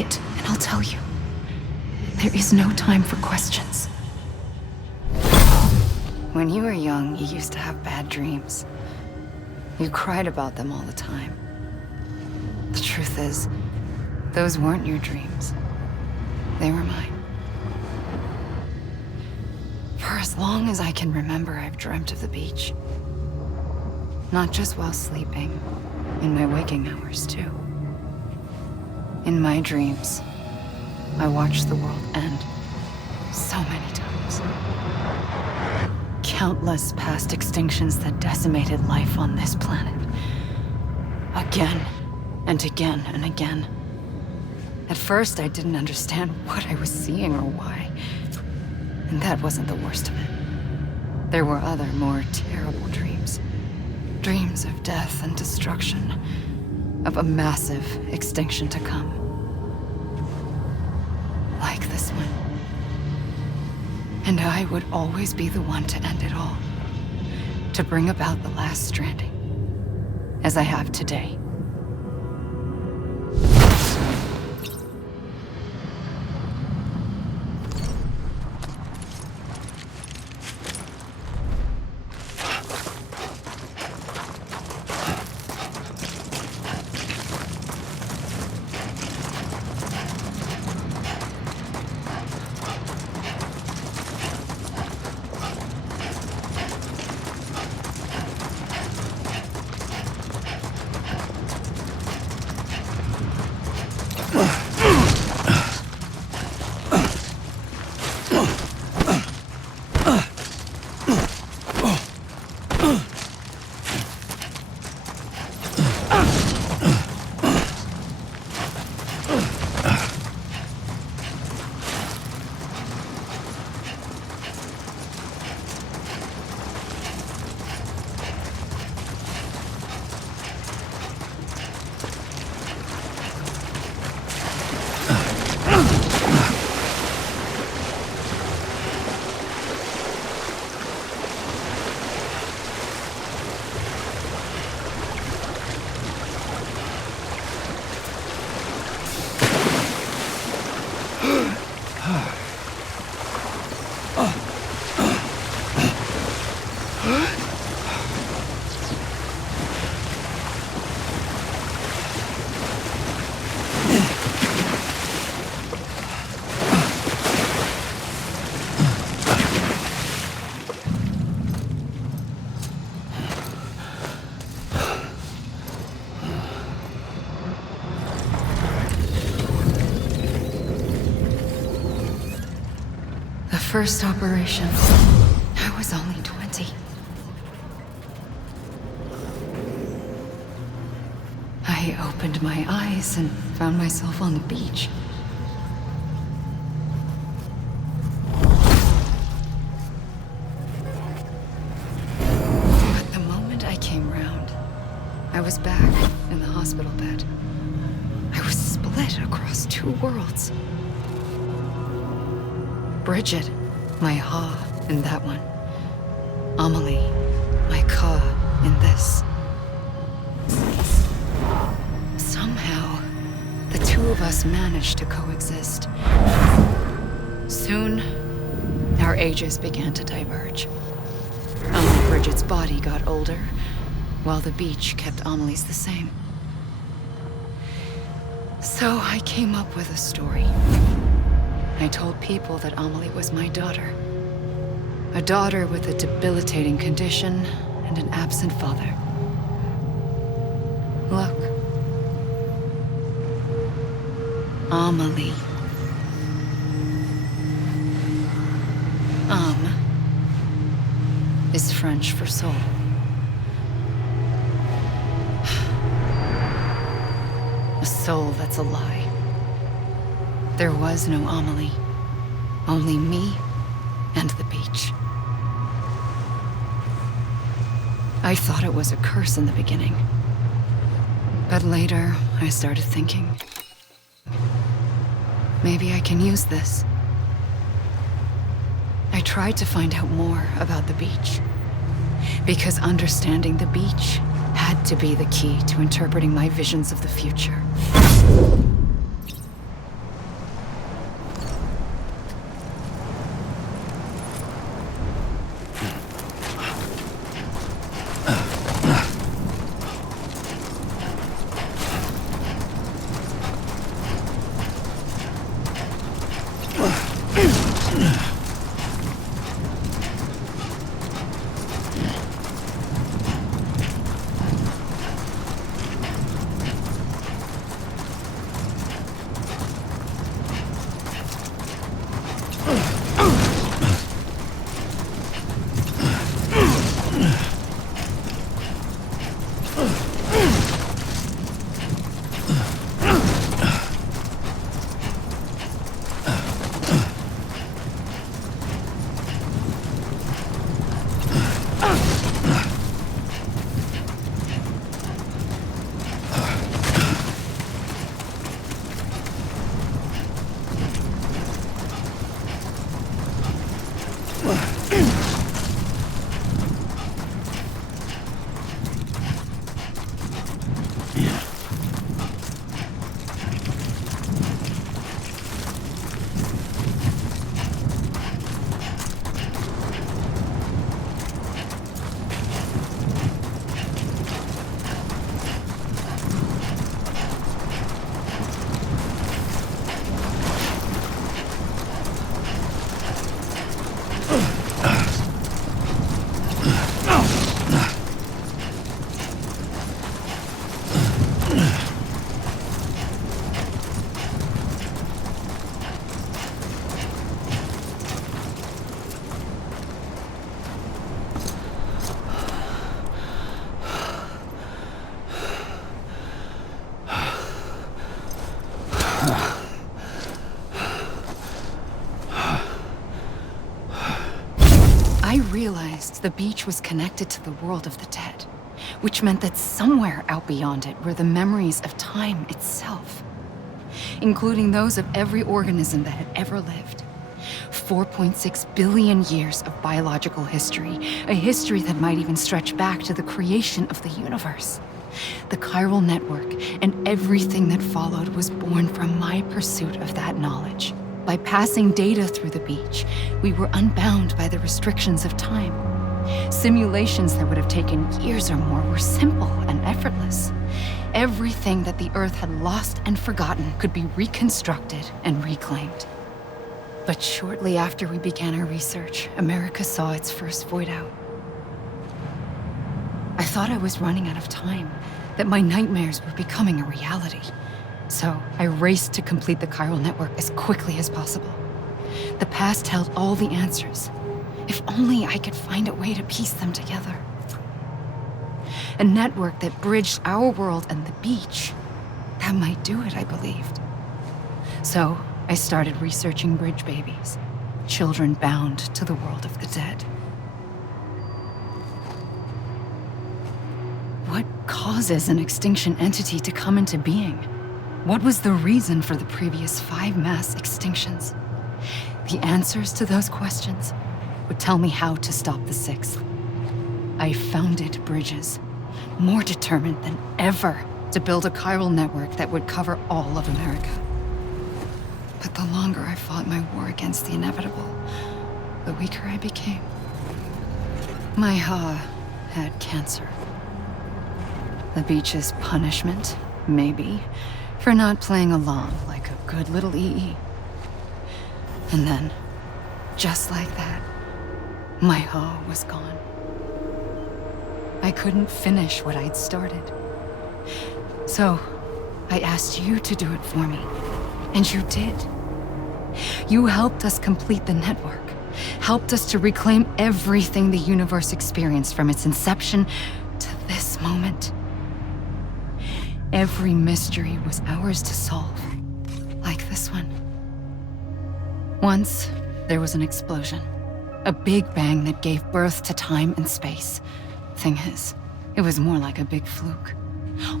Quiet, and I'll tell you. There is no time for questions. When you were young, you used to have bad dreams. You cried about them all the time. The truth is, those weren't your dreams. They were mine. For as long as I can remember, I've dreamt of the beach. Not just while sleeping, in my waking hours too. In my dreams, I watched the world end so many times. Countless past extinctions that decimated life on this planet. Again, and again, and again. At first, I didn't understand what I was seeing or why. And that wasn't the worst of it. There were other, more terrible dreams. Dreams of death and destruction. Of a massive extinction to come. Like this one. And I would always be the one to end it all. To bring about the last stranding. As I have today. First operation, I was only 20. I opened my eyes and found myself on the beach. But the moment I came round, I was back in the hospital bed. I was split across two worlds. Bridget, my Ha in that one. Amelie, my Ka in this. Somehow, the two of us managed to coexist. Soon, our ages began to diverge. Only Bridget's body got older, while the beach kept Amelie's the same. So I came up with a story. I told people that Amelie was my daughter. A daughter with a debilitating condition and an absent father. Look. Amelie. Âme is French for soul. A soul that's a lie. There was no Amelie. Only me and the beach. I thought it was a curse in the beginning. But later, I started thinking, maybe I can use this. I tried to find out more about the beach. Because understanding the beach had to be the key to interpreting my visions of the future. the beach was connected to the world of the dead, which meant that somewhere out beyond it were the memories of time itself, including those of every organism that had ever lived. 4.6 billion years of biological history, a history that might even stretch back to the creation of the universe. The chiral network and everything that followed was born from my pursuit of that knowledge. By passing data through the beach, we were unbound by the restrictions of time. Simulations that would have taken years or more were simple and effortless. Everything that the Earth had lost and forgotten could be reconstructed and reclaimed. But shortly after we began our research, America saw its first void out. I thought I was running out of time, that my nightmares were becoming a reality. So I raced to complete the chiral network as quickly as possible. The past held all the answers. If only I could find a way to piece them together. A network that bridged our world and the beach. That might do it, I believed. So I started researching bridge babies, children bound to the world of the dead. What causes an extinction entity to come into being? What was the reason for the previous 5 mass extinctions? The answers to those questions would tell me how to stop the 6th. I founded Bridges, more determined than ever to build a chiral network that would cover all of America. But the longer I fought my war against the inevitable, the weaker I became. My Ha had cancer. The beach's punishment, maybe, for not playing along like a good little EE. And then, just like that, my Ha was gone. I couldn't finish what I'd started. So, I asked you to do it for me, and you did. You helped us complete the network, helped us to reclaim everything the universe experienced from its inception to this moment. Every mystery was ours to solve, like this one. Once, there was an explosion. A big bang that gave birth to time and space. Thing is, it was more like a big fluke.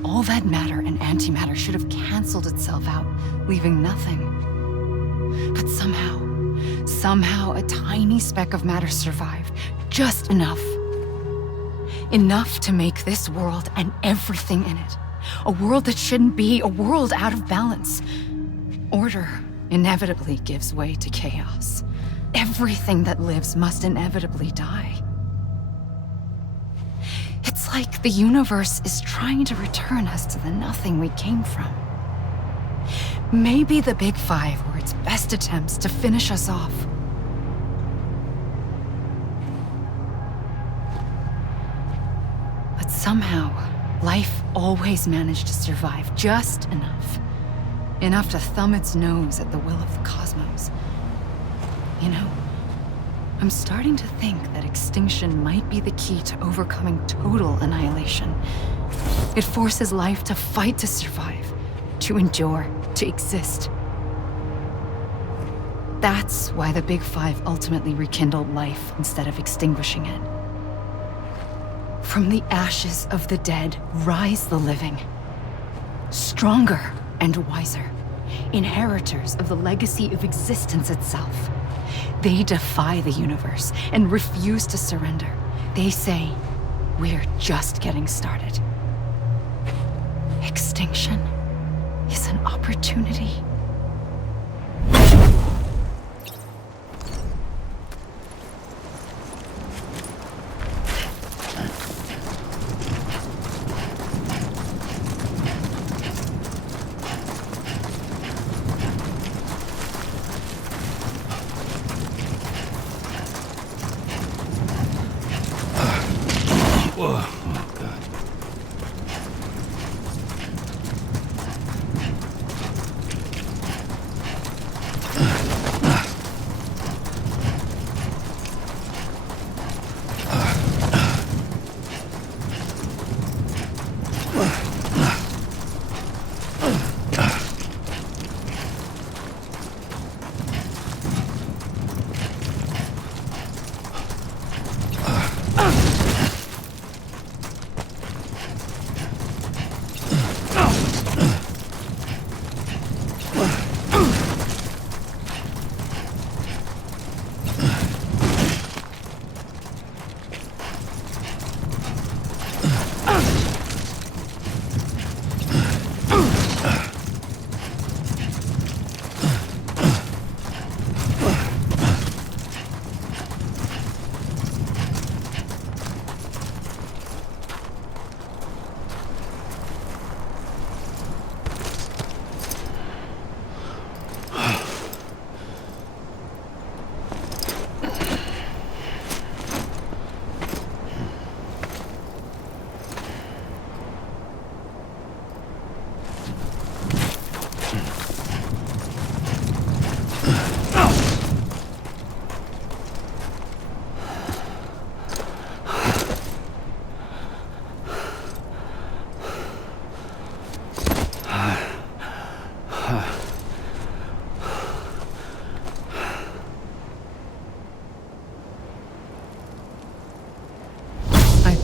All that matter and antimatter should have canceled itself out, leaving nothing. But somehow a tiny speck of matter survived, just enough. Enough to make this world and everything in it. A world that shouldn't be, a world out of balance. Order inevitably gives way to chaos. Everything that lives must inevitably die. It's like the universe is trying to return us to the nothing we came from. Maybe the Big Five were its best attempts to finish us off. But somehow, life always managed to survive just enough. Enough to thumb its nose at the will of the cosmos. You know, I'm starting to think that extinction might be the key to overcoming total annihilation. It forces life to fight to survive, to endure, to exist. That's why the Big Five ultimately rekindled life instead of extinguishing it. From the ashes of the dead rise the living. Stronger and wiser. Inheritors of the legacy of existence itself. They defy the universe and refuse to surrender. They say, we're just getting started. Extinction is an opportunity.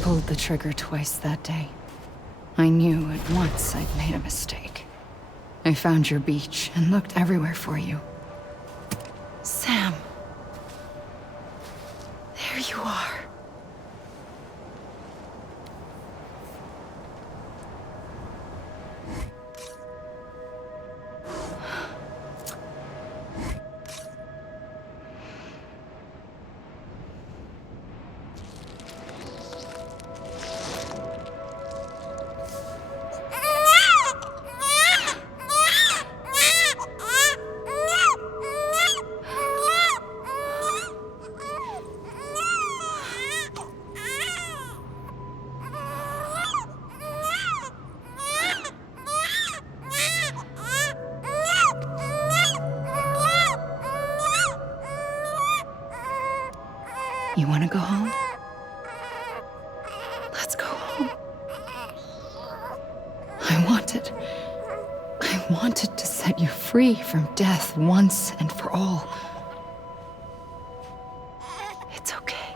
pulled the trigger twice that day. I knew at once I'd made a mistake. I found your beach and looked everywhere for you. Sam. There you are. You want to go home? Let's go home. I wanted to set you free from death once and for all. It's okay.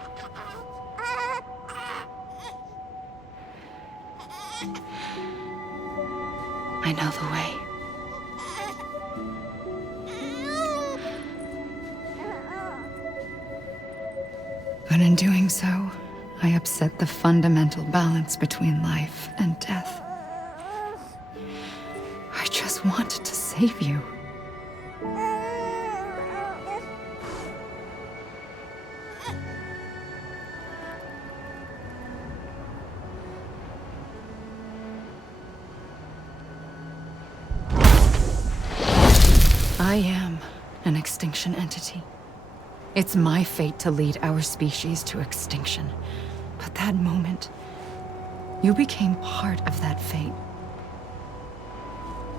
I know the way. But in doing so, I upset the fundamental balance between life and death. I just wanted to save you. I am an extinction entity. It's my fate to lead our species to extinction. But that moment, you became part of that fate.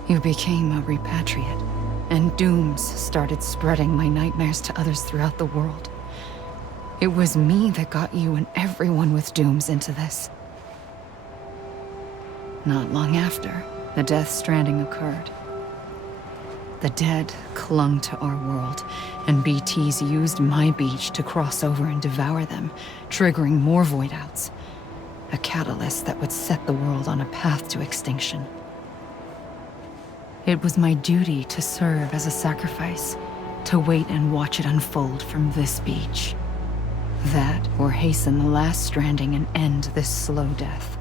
You became a repatriate, and dooms started spreading my nightmares to others throughout the world. It was me that got you and everyone with dooms into this. Not long after, the Death Stranding occurred. The dead clung to our world, and BTs used my beach to cross over and devour them, triggering more void outs. A catalyst that would set the world on a path to extinction. It was my duty to serve as a sacrifice, to wait and watch it unfold from this beach. That, or hasten the last stranding and end this slow death.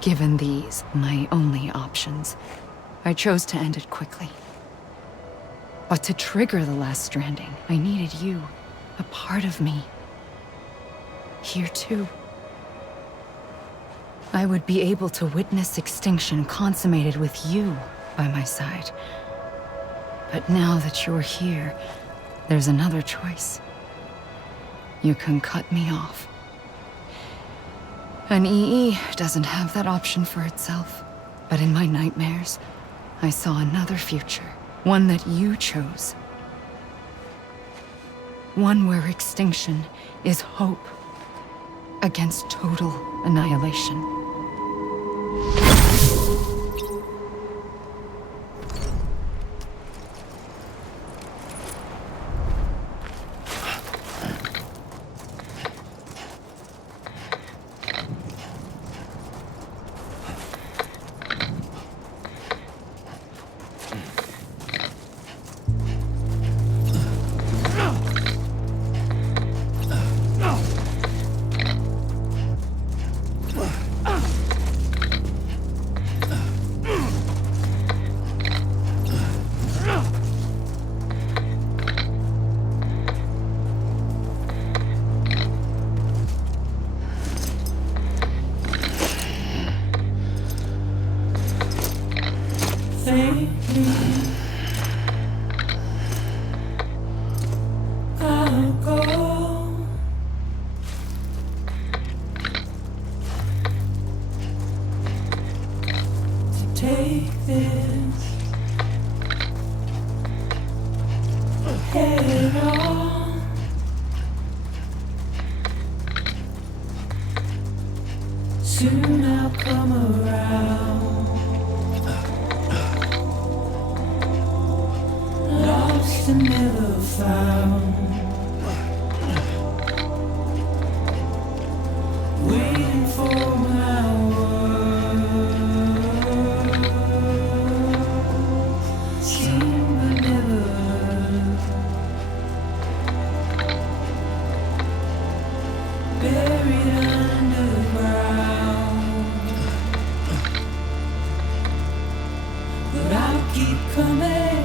Given these, my only options, I chose to end it quickly. But to trigger the last stranding, I needed you, a part of me. Here too. I would be able to witness extinction consummated with you by my side. But now that you're here, there's another choice. You can cut me off. An EE doesn't have that option for itself, but in my nightmares, I saw another future, one that you chose. One where extinction is hope against total annihilation. Take this head on. Soon I'll come around. Lost and never found. for my world. Seen but never heard. Buried underground. But I'll keep coming.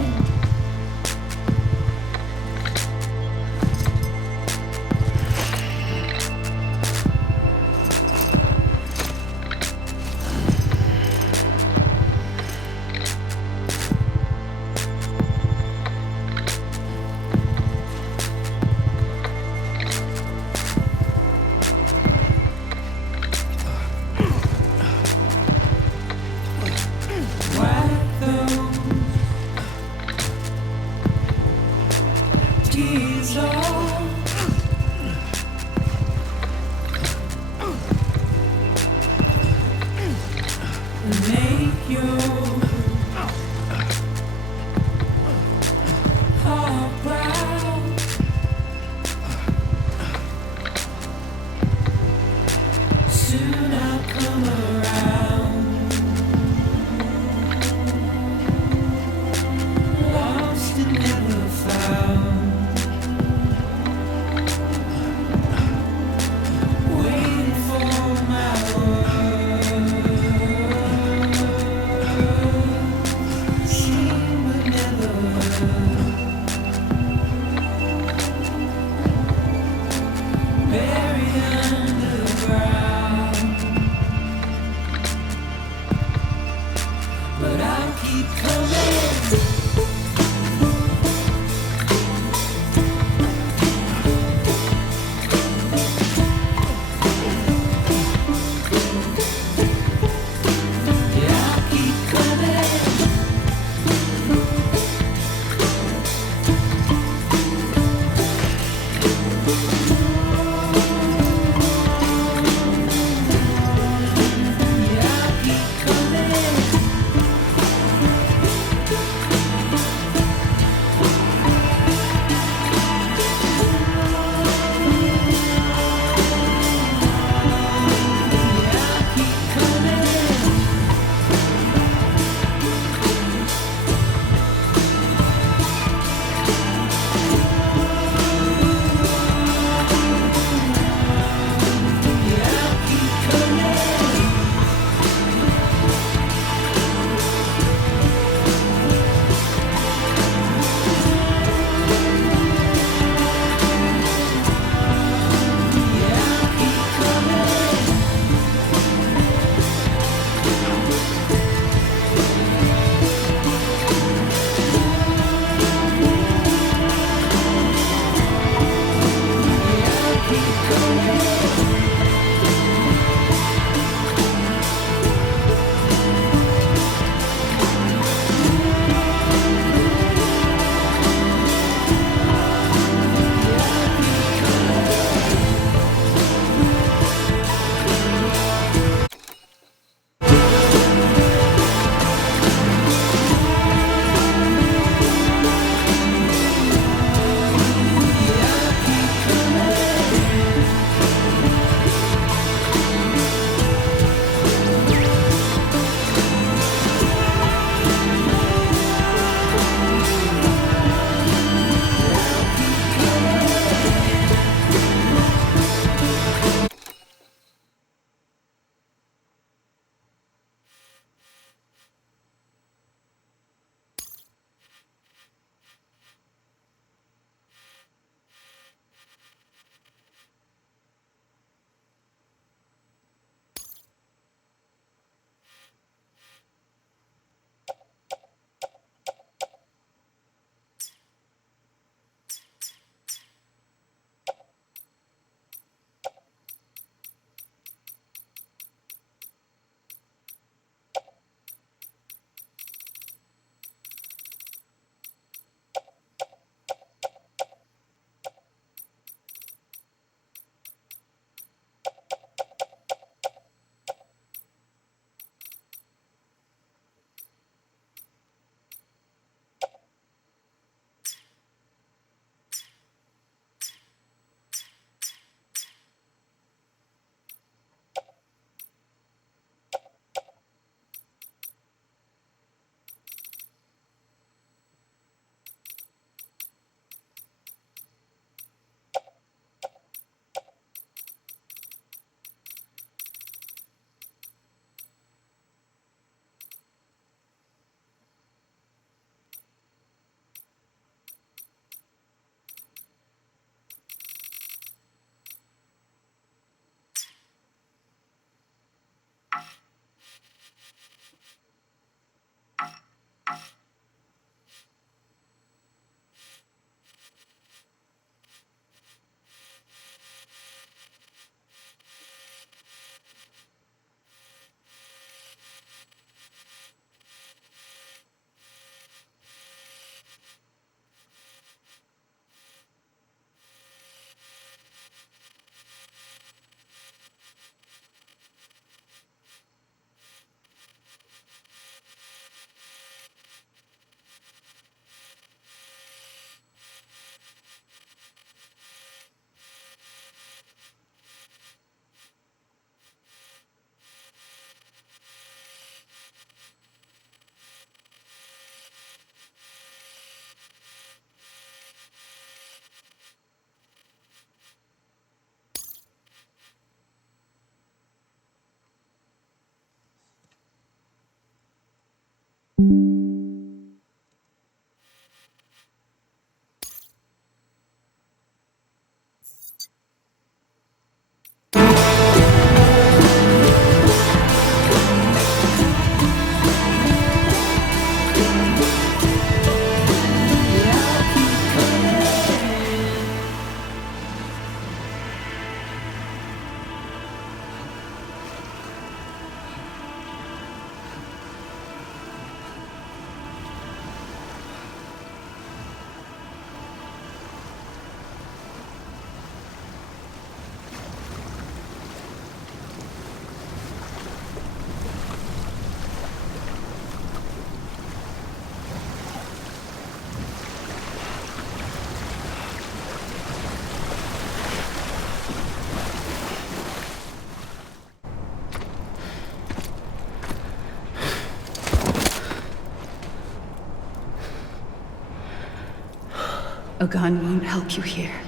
A gun won't help you here.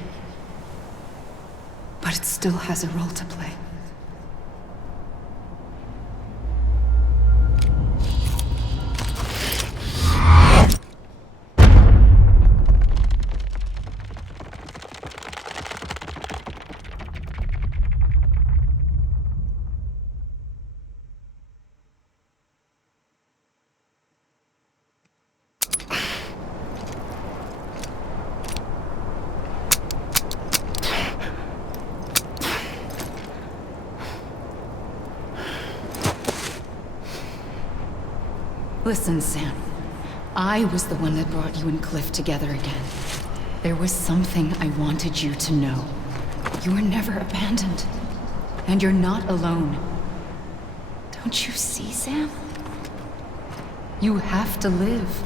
But it still has a role to play. Listen, Sam. I was the one that brought you and Cliff together again. There was something I wanted you to know. You were never abandoned. And you're not alone. Don't you see, Sam? You have to live.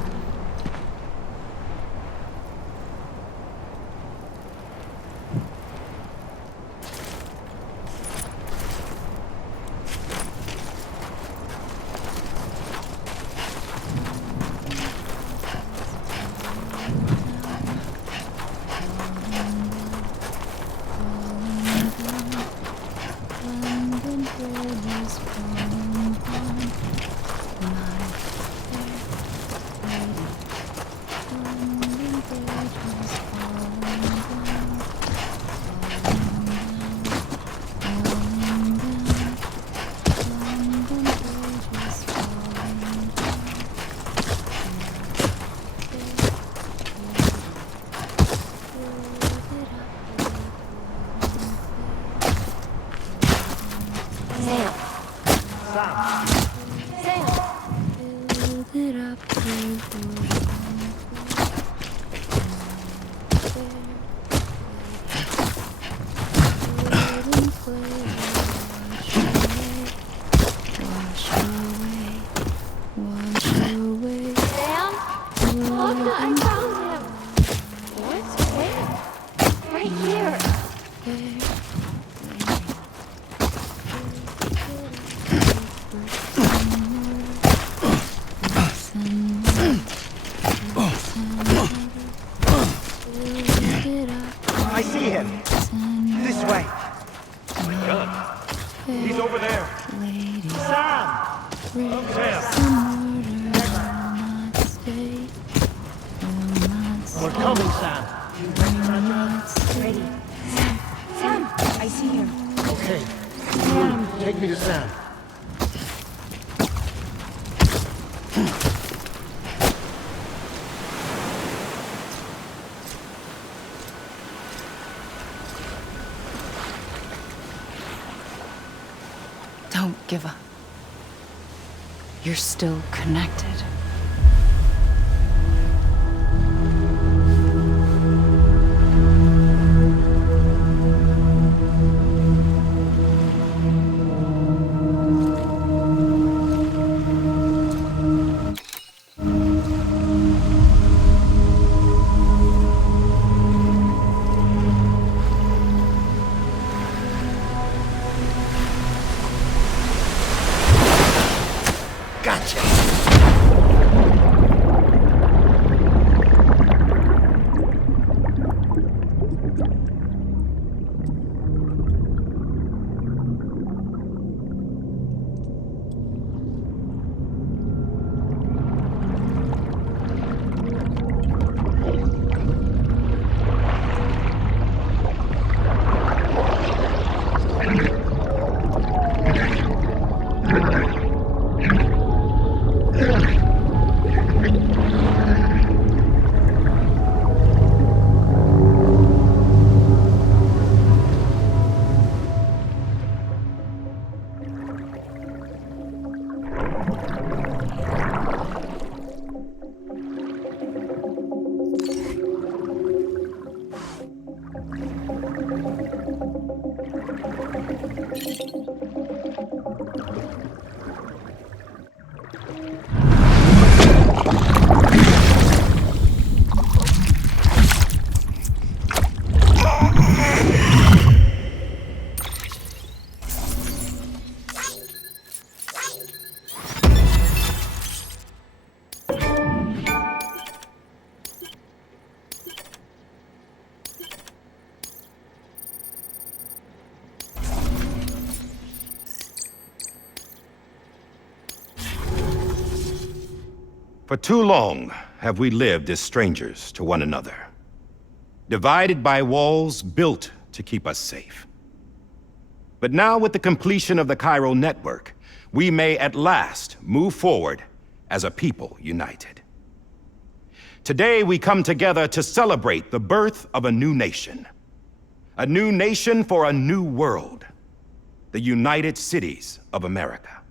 I see him. This way. My gun. He's over there. Sam! We're coming, Sam. Ready. Sam, I see him. Okay. Sam. Take me to Sam. Don't give up. You're still connected. Gotcha. For too long have we lived as strangers to one another, divided by walls built to keep us safe. But now, with the completion of the chiral network, we may at last move forward as a people united. Today, we come together to celebrate the birth of a new nation. A new nation for a new world. The United Cities of America.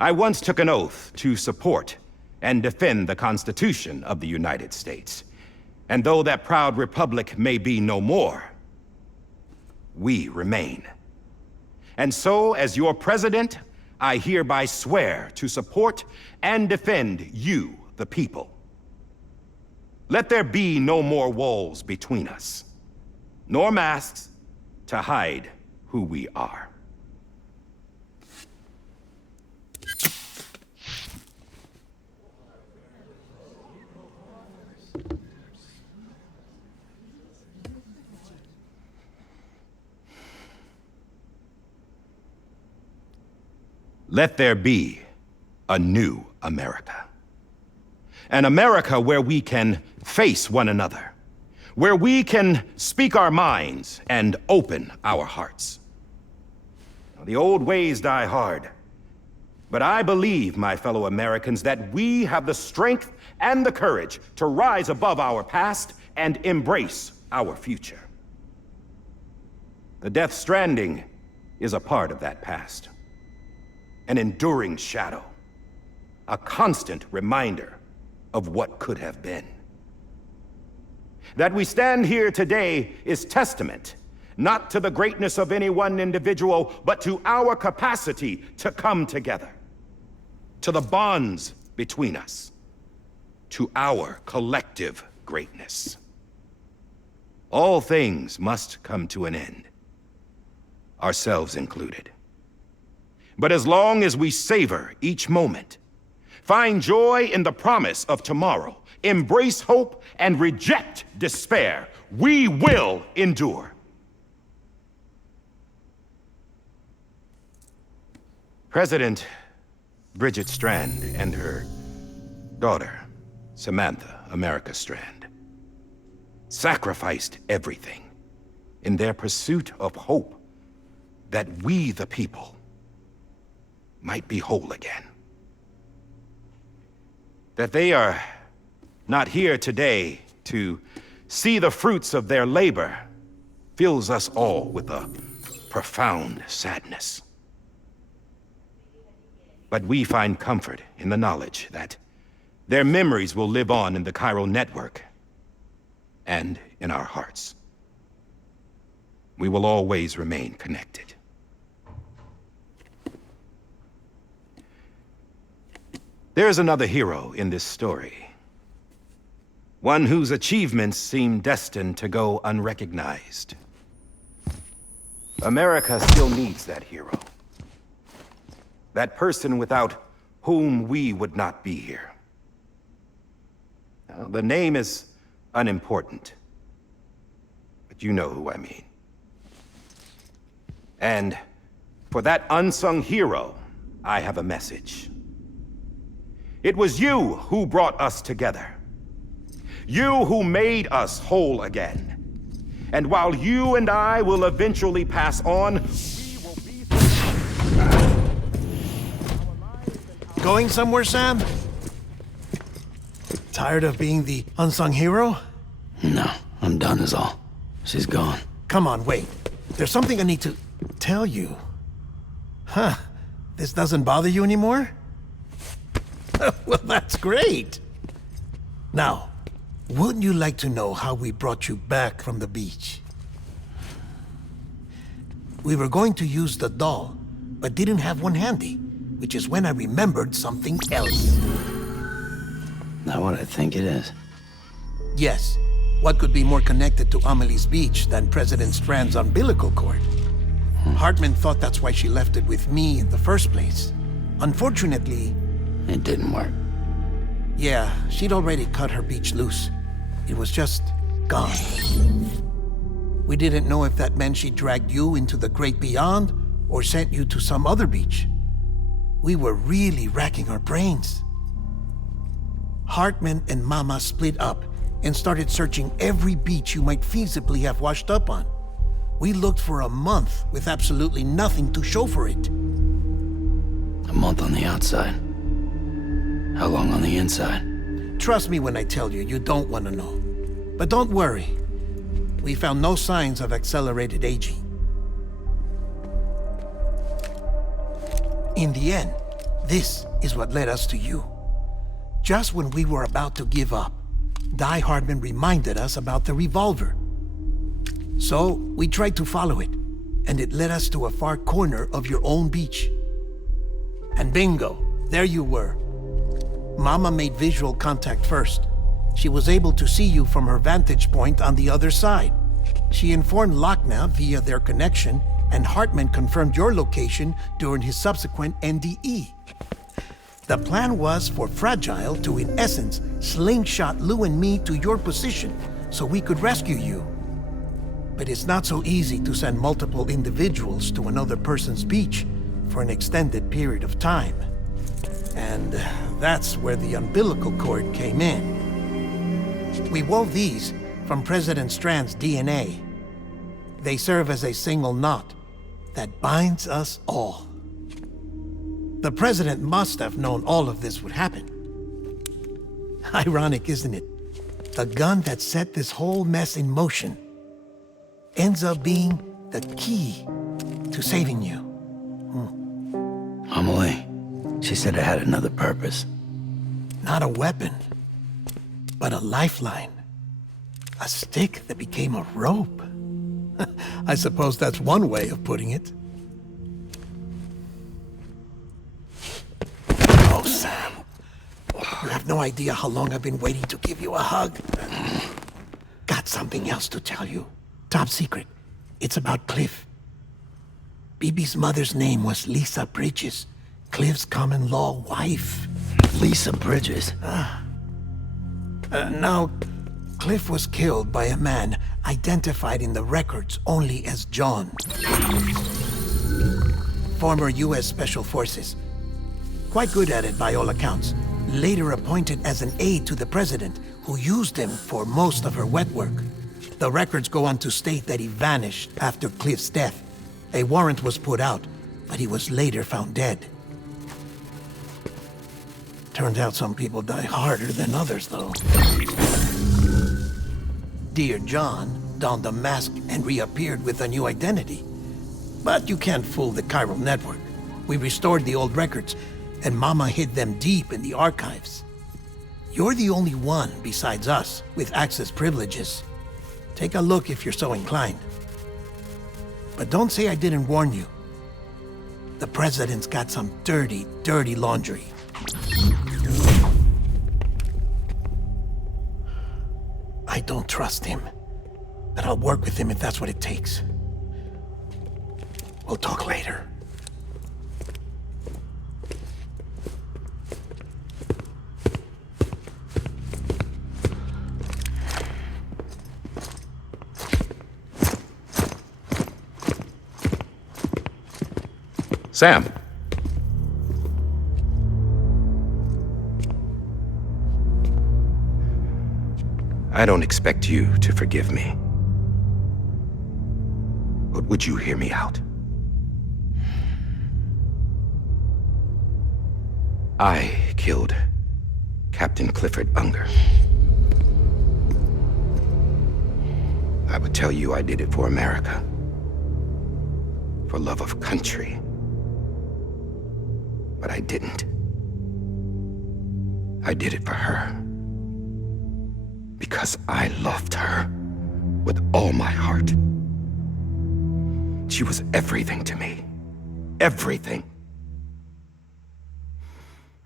I once took an oath to support and defend the Constitution of the United States. And though that proud republic may be no more, we remain. And so, as your president, I hereby swear to support and defend you, the people. Let there be no more walls between us, nor masks to hide who we are. Let there be a new America. An America where we can face one another, where we can speak our minds and open our hearts. The old ways die hard, but I believe, my fellow Americans, that we have the strength and the courage to rise above our past and embrace our future. The Death Stranding is a part of that past. An enduring shadow, a constant reminder of what could have been. That we stand here today is testament, not to the greatness of any one individual, but to our capacity to come together, to the bonds between us, to our collective greatness. All things must come to an end, ourselves included. But as long as we savor each moment, find joy in the promise of tomorrow, embrace hope, and reject despair, we will endure. President Bridget Strand and her daughter, Samantha America Strand, sacrificed everything in their pursuit of hope that we, the people, might be whole again. That they are not here today to see the fruits of their labor fills us all with a profound sadness. But we find comfort in the knowledge that their memories will live on in the chiral network and in our hearts. We will always remain connected. There's another hero in this story. One whose achievements seem destined to go unrecognized. America still needs that hero. That person without whom we would not be here. Now, the name is unimportant, but you know who I mean. And for that unsung hero, I have a message. It was you who brought us together. You who made us whole again. And while you and I will eventually pass on, we will be... Going somewhere, Sam? Tired of being the unsung hero? No, I'm done is all. She's gone. Come on, wait. There's something I need to tell you. Huh. This doesn't bother you anymore? Well, that's great. Now, wouldn't you like to know how we brought you back from the beach? We were going to use the doll, but didn't have one handy, which is when I remembered something else. Not what I think it is. Yes. What could be more connected to Amelie's beach than President Strand's umbilical cord? Hartman thought that's why she left it with me in the first place. Unfortunately... It didn't work. Yeah, she'd already cut her beach loose. It was just gone. We didn't know if that meant she dragged you into the great beyond or sent you to some other beach. We were really racking our brains. Hartman and Mama split up and started searching every beach you might feasibly have washed up on. We looked for a month with absolutely nothing to show for it. A month on the outside. How long on the inside? Trust me when I tell you, you don't want to know. But don't worry. We found no signs of accelerated aging. In the end, this is what led us to you. Just when we were about to give up, Die Hardman reminded us about the revolver. So, we tried to follow it, and it led us to a far corner of your own beach. And bingo, there you were. Mama made visual contact first. She was able to see you from her vantage point on the other side. She informed Lochner via their connection, and Hartman confirmed your location during his subsequent NDE. The plan was for Fragile to, in essence, slingshot Lou and me to your position so we could rescue you. But it's not so easy to send multiple individuals to another person's beach for an extended period of time. And that's where the umbilical cord came in. We wove these from President Strand's DNA. They serve as a single knot that binds us all. The President must have known all of this would happen. Ironic, isn't it? The gun that set this whole mess in motion ends up being the key to saving you. Amelie, she said it had another purpose. Not a weapon, but a lifeline. A stick that became a rope. I suppose that's one way of putting it. Oh, Sam. You have no idea how long I've been waiting to give you a hug. Got something else to tell you. Top secret. It's about Cliff. Bibi's mother's name was Lisa Bridges, Cliff's common-law wife. Lisa Bridges? Now, Cliff was killed by a man identified in the records only as John. Former U.S. Special Forces. Quite good at it by all accounts. Later appointed as an aide to the president, who used him for most of her wet work. The records go on to state that he vanished after Cliff's death. A warrant was put out, but he was later found dead. Turned out some people die harder than others, though. Dear John donned a mask and reappeared with a new identity. But you can't fool the chiral network. We restored the old records, and Mama hid them deep in the archives. You're the only one besides us with access privileges. Take a look if you're so inclined. But don't say I didn't warn you. The president's got some dirty, dirty laundry. I don't trust him, but I'll work with him if that's what it takes. We'll talk later. Sam. I don't expect you to forgive me. But would you hear me out? I killed Captain Clifford Unger. I would tell you I did it for America. For love of country. But I didn't. I did it for her. Because I loved her with all my heart. She was everything to me. Everything.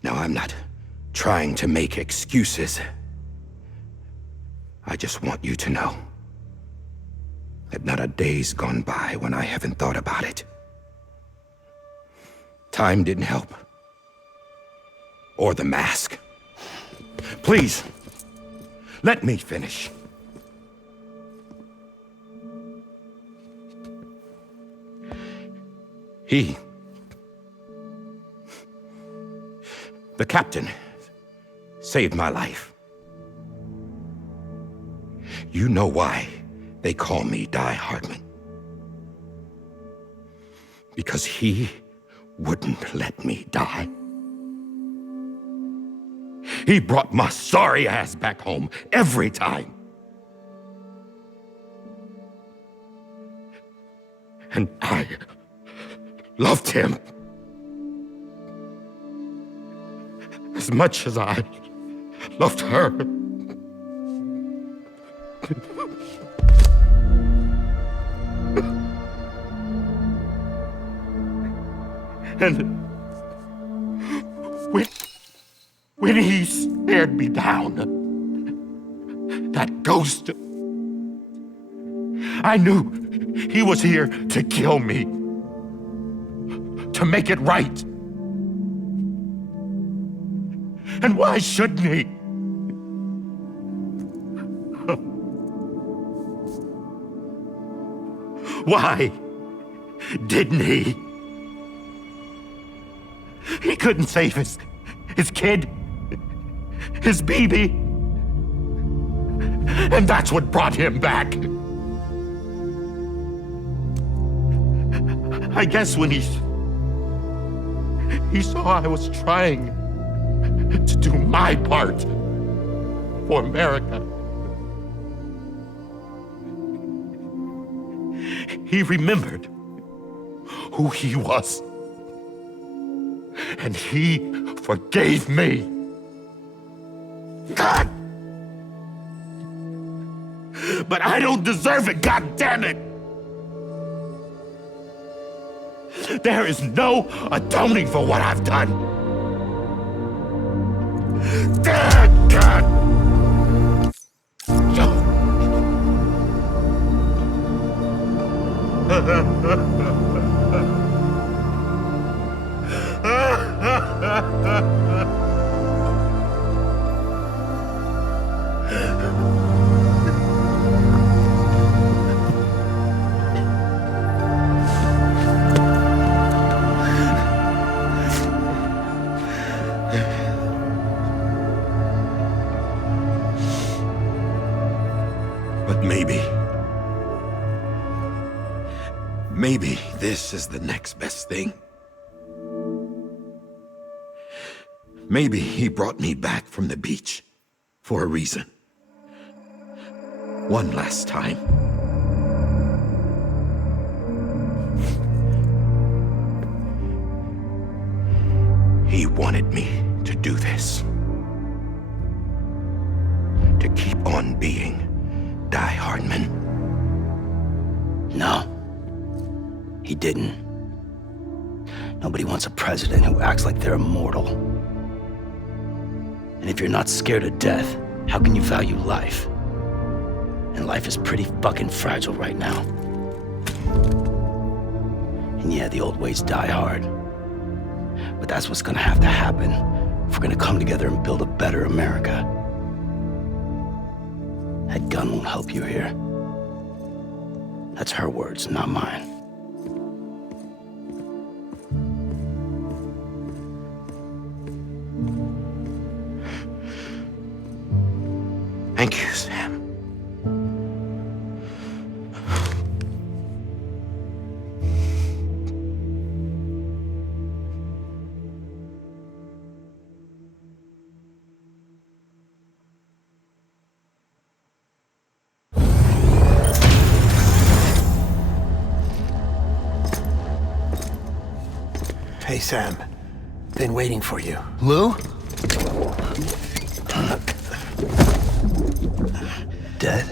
Now, I'm not trying to make excuses. I just want you to know that not a day's gone by when I haven't thought about it. Time didn't help. Or the mask. Please, let me finish. The captain saved my life. You know why they call me Die Hardman. Because he wouldn't let me die. He brought my sorry ass back home every time. And I loved him as much as I loved her. And when he stared me down, that ghost, I knew he was here to kill me, to make it right. And why shouldn't he? Why didn't he? He couldn't save his kid, his baby. And that's what brought him back. I guess when he saw I was trying to do my part for America, he remembered who he was. And he forgave me. God! But I don't deserve it, God damn it! There is no atoning for what I've done. God! But maybe this is the next best thing. Maybe he brought me back from the beach for a reason. One last time. He wanted me to do this. To keep on being Die Hardman. No. He didn't. Nobody wants a president who acts like they're immortal. And if you're not scared of death, how can you value life? And life is pretty fucking fragile right now. And yeah, the old ways die hard. But that's what's gonna have to happen if we're gonna come together and build a better America. That gun won't help you here. That's her words, not mine. Thank you, Sam. Hey, Sam. Been waiting for you. Lou? Dead?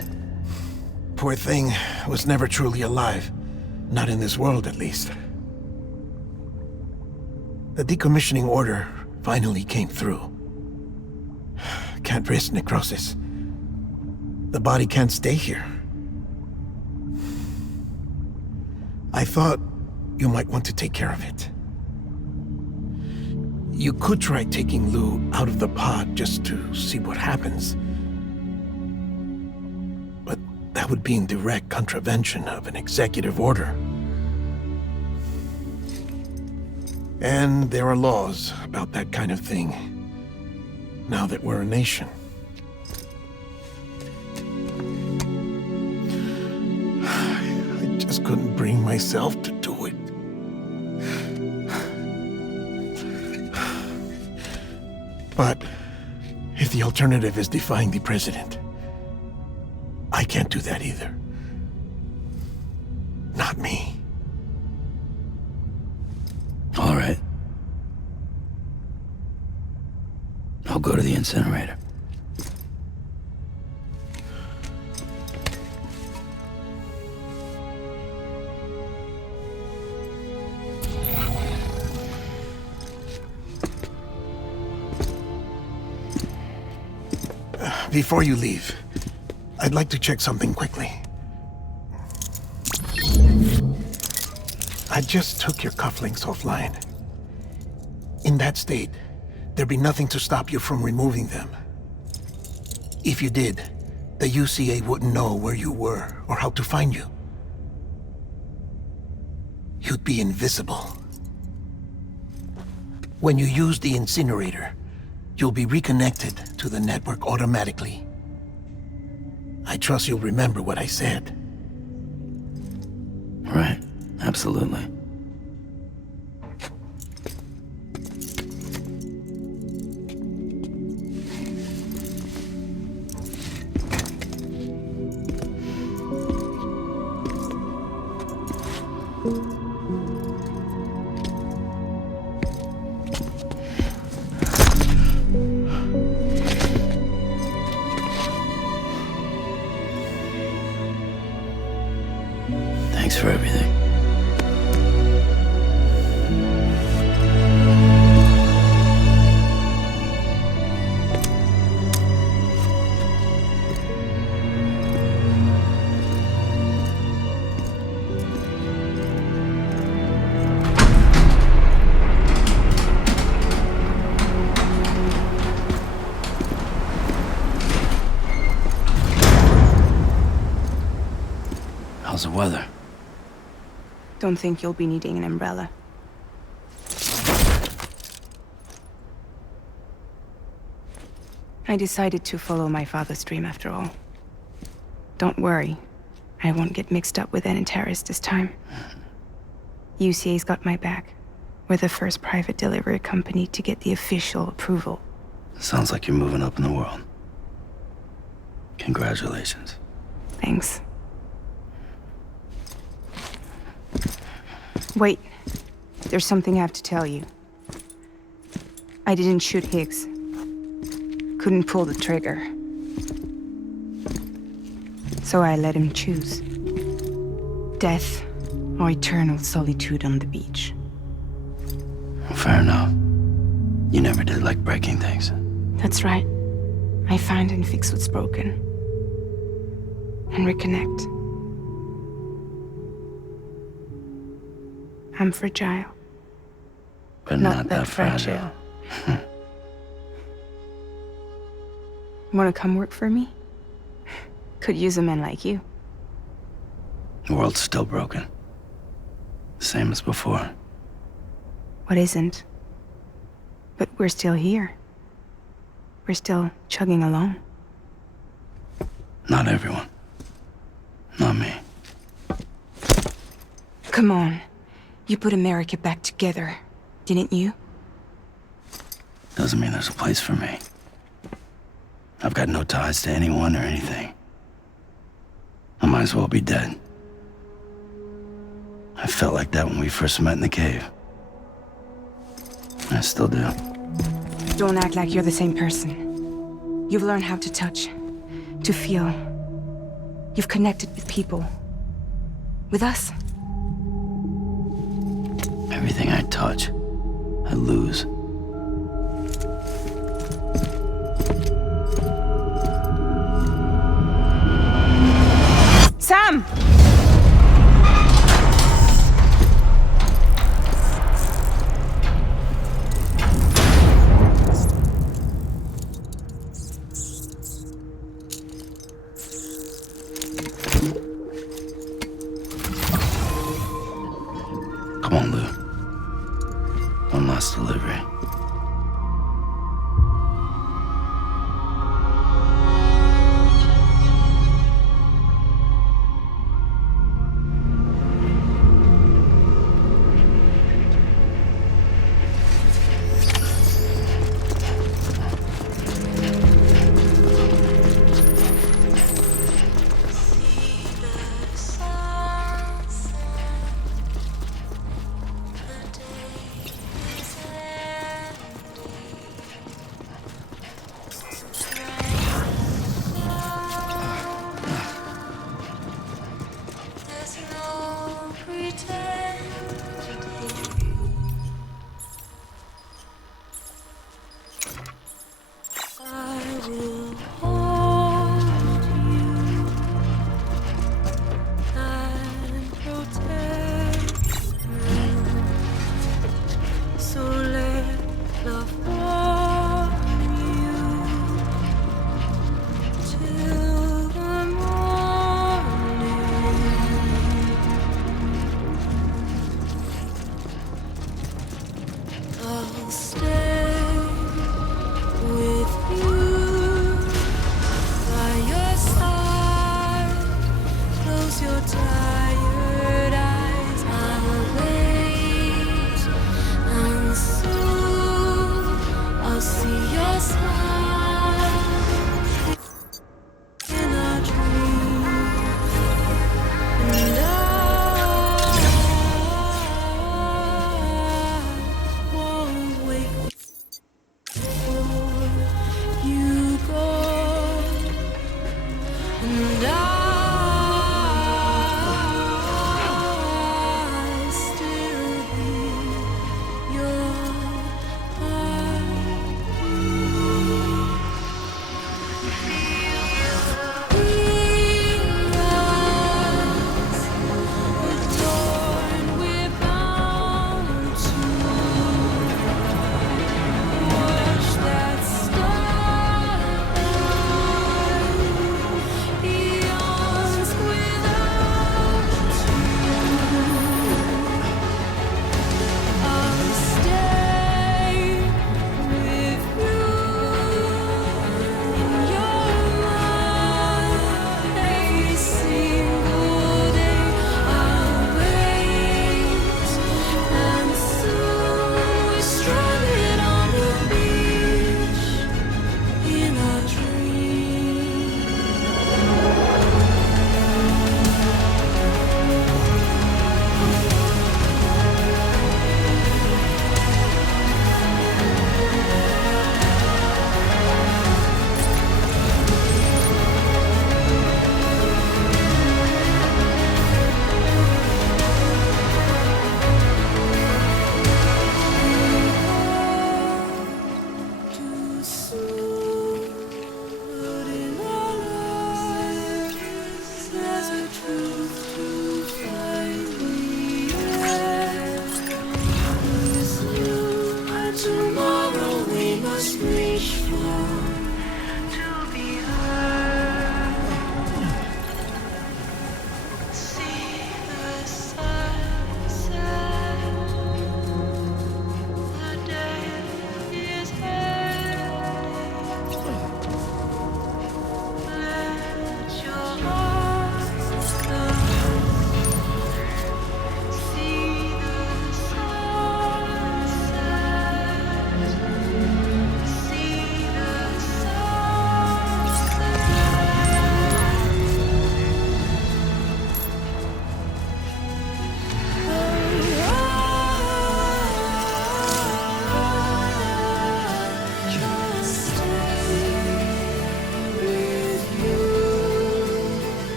Poor thing was never truly alive. Not in this world, at least. The decommissioning order finally came through. Can't risk necrosis. The body can't stay here. I thought you might want to take care of it. You could try taking Lou out of the pod just to see what happens. But that would be in direct contravention of an executive order. And there are laws about that kind of thing. now that we're a nation. I just couldn't bring myself to do it. But if the alternative is defying the president, I can't do that either. Not me. All right. I'll go to the incinerator. Before you leave, I'd like to check something quickly. I just took your cufflinks offline. In that state, there'd be nothing to stop you from removing them. If you did, the UCA wouldn't know where you were or how to find you. You'd be invisible. When you use the incinerator, you'll be reconnected to the network automatically. I trust you'll remember what I said. Right. Absolutely. Thanks for everything. How's the weather? Don't think you'll be needing an umbrella. I decided to follow my father's dream after all. Don't worry, I won't get mixed up with any terrorists this time. UCA's got my back. We're the first private delivery company to get the official approval. Sounds like you're moving up in the world. Congratulations. Thanks. Wait, there's something I have to tell you. I didn't shoot Higgs. Couldn't pull the trigger. So I let him choose. Death or eternal solitude on the beach. Fair enough. You never did like breaking things. That's right. I find and fix what's broken. And reconnect. I'm fragile. But not that fragile. Wanna come work for me? Could use a man like you. The world's still broken. Same as before. What isn't? But we're still here. We're still chugging along. Not everyone. Not me. Come on. You put America back together, didn't you? Doesn't mean there's a place for me. I've got no ties to anyone or anything. I might as well be dead. I felt like that when we first met in the cave. I still do. Don't act like you're the same person. You've learned how to touch, to feel. You've connected with people. With us. Everything I touch, I lose. Sam! Come on, Lou. One last delivery. I'll stay with you by your side. Close your tired eyes. I'll wait, and soon I'll see your smile in a dream. And I won't wake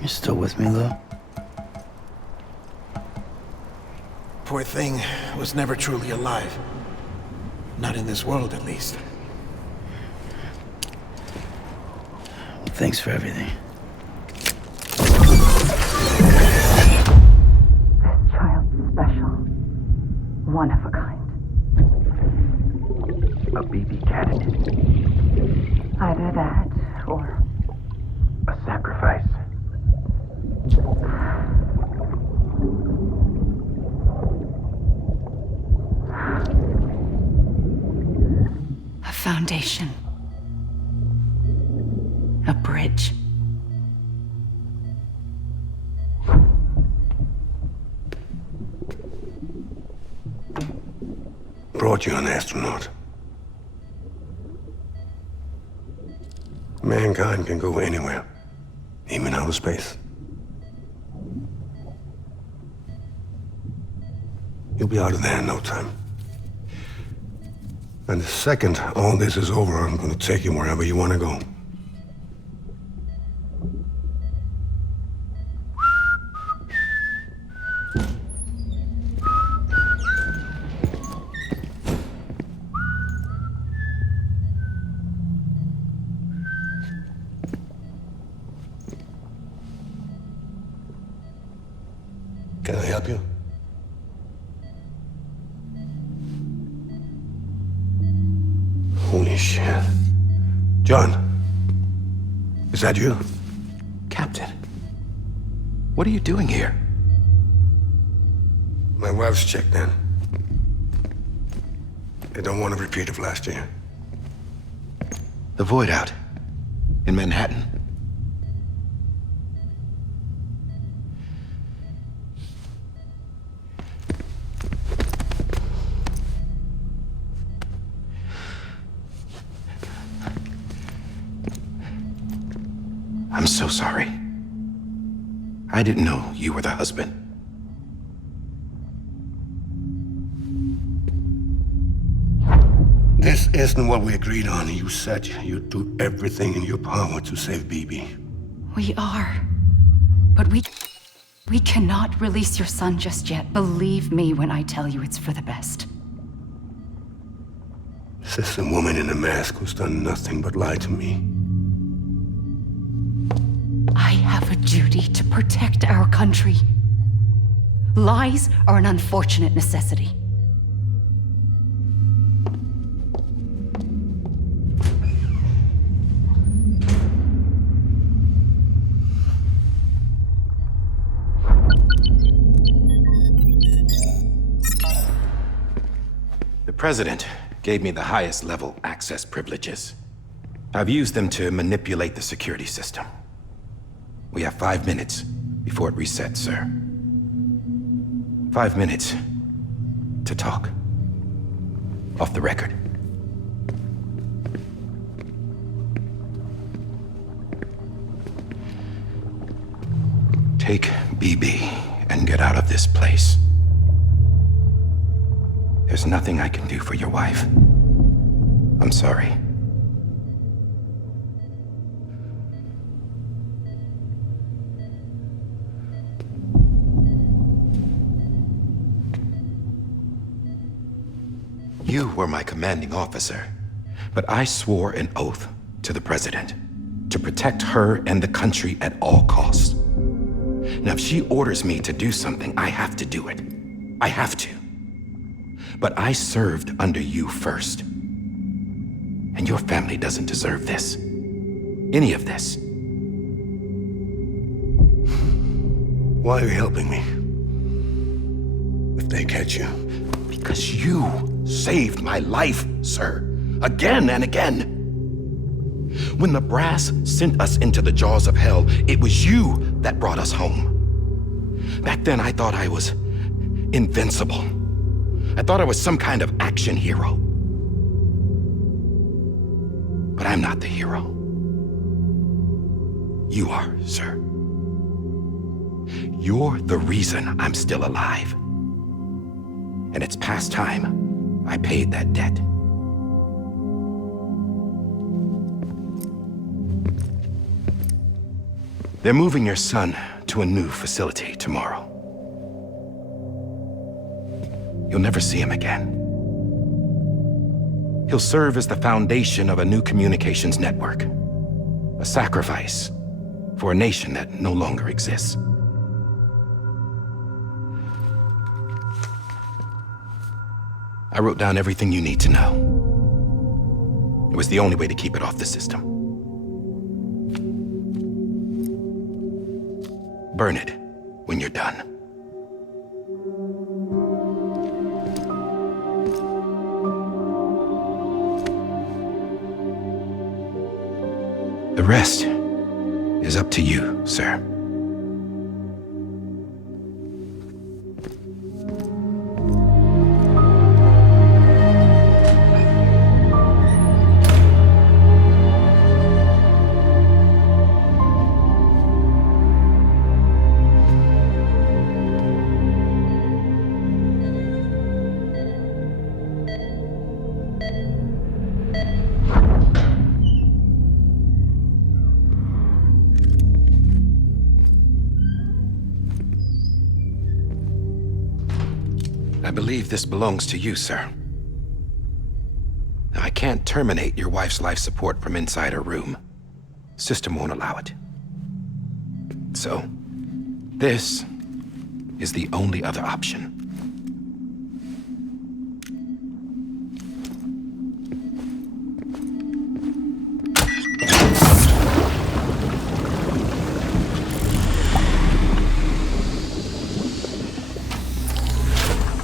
You still with me, Lou? Poor thing was never truly alive. Not in this world, at least. Thanks for everything. Child's special. One of a kind. A BB candidate. Either that, or A sacrifice. a foundation. A bridge. Brought you an astronaut. Mankind can go anywhere, even outer space. You'll be out of there in no time. And the second all this is over, I'm gonna take you wherever you wanna go. Can I help you? Holy shit. John, is that you? Captain, what are you doing here? My wife's checked in. They don't want a repeat of last year. The Void Out. In Manhattan. I'm so sorry. I didn't know you were the husband. This isn't what we agreed on. You said you'd do everything in your power to save BB. We are. But we cannot release your son just yet. Believe me when I tell you it's for the best. This is a woman in a mask who's done nothing but lie to me. I have a duty to protect our country. Lies are an unfortunate necessity. The President gave me the highest level access privileges. I've used them to manipulate the security system. We have 5 minutes before it resets, sir. 5 minutes to talk. Off the record. Take BB and get out of this place. There's nothing I can do for your wife. I'm sorry. You were my commanding officer, but I swore an oath to the President to protect her and the country at all costs. Now, if she orders me to do something, I have to do it. I have to. But I served under you first. And your family doesn't deserve this. Any of this. Why are you helping me? If they catch you. Because you saved my life, sir. Again and again. When the brass sent us into the jaws of hell, it was you that brought us home. Back then, I thought I was invincible. I thought I was some kind of action hero. But I'm not the hero. You are, sir. You're the reason I'm still alive. And it's past time I paid that debt. They're moving your son to a new facility tomorrow. You'll never see him again. He'll serve as the foundation of a new communications network. A sacrifice for a nation that no longer exists. I wrote down everything you need to know. It was the only way to keep it off the system. Burn it when you're done. The rest is up to you, sir. I believe this belongs to you, sir. Now, I can't terminate your wife's life support from inside her room. System won't allow it. So, this is the only other option.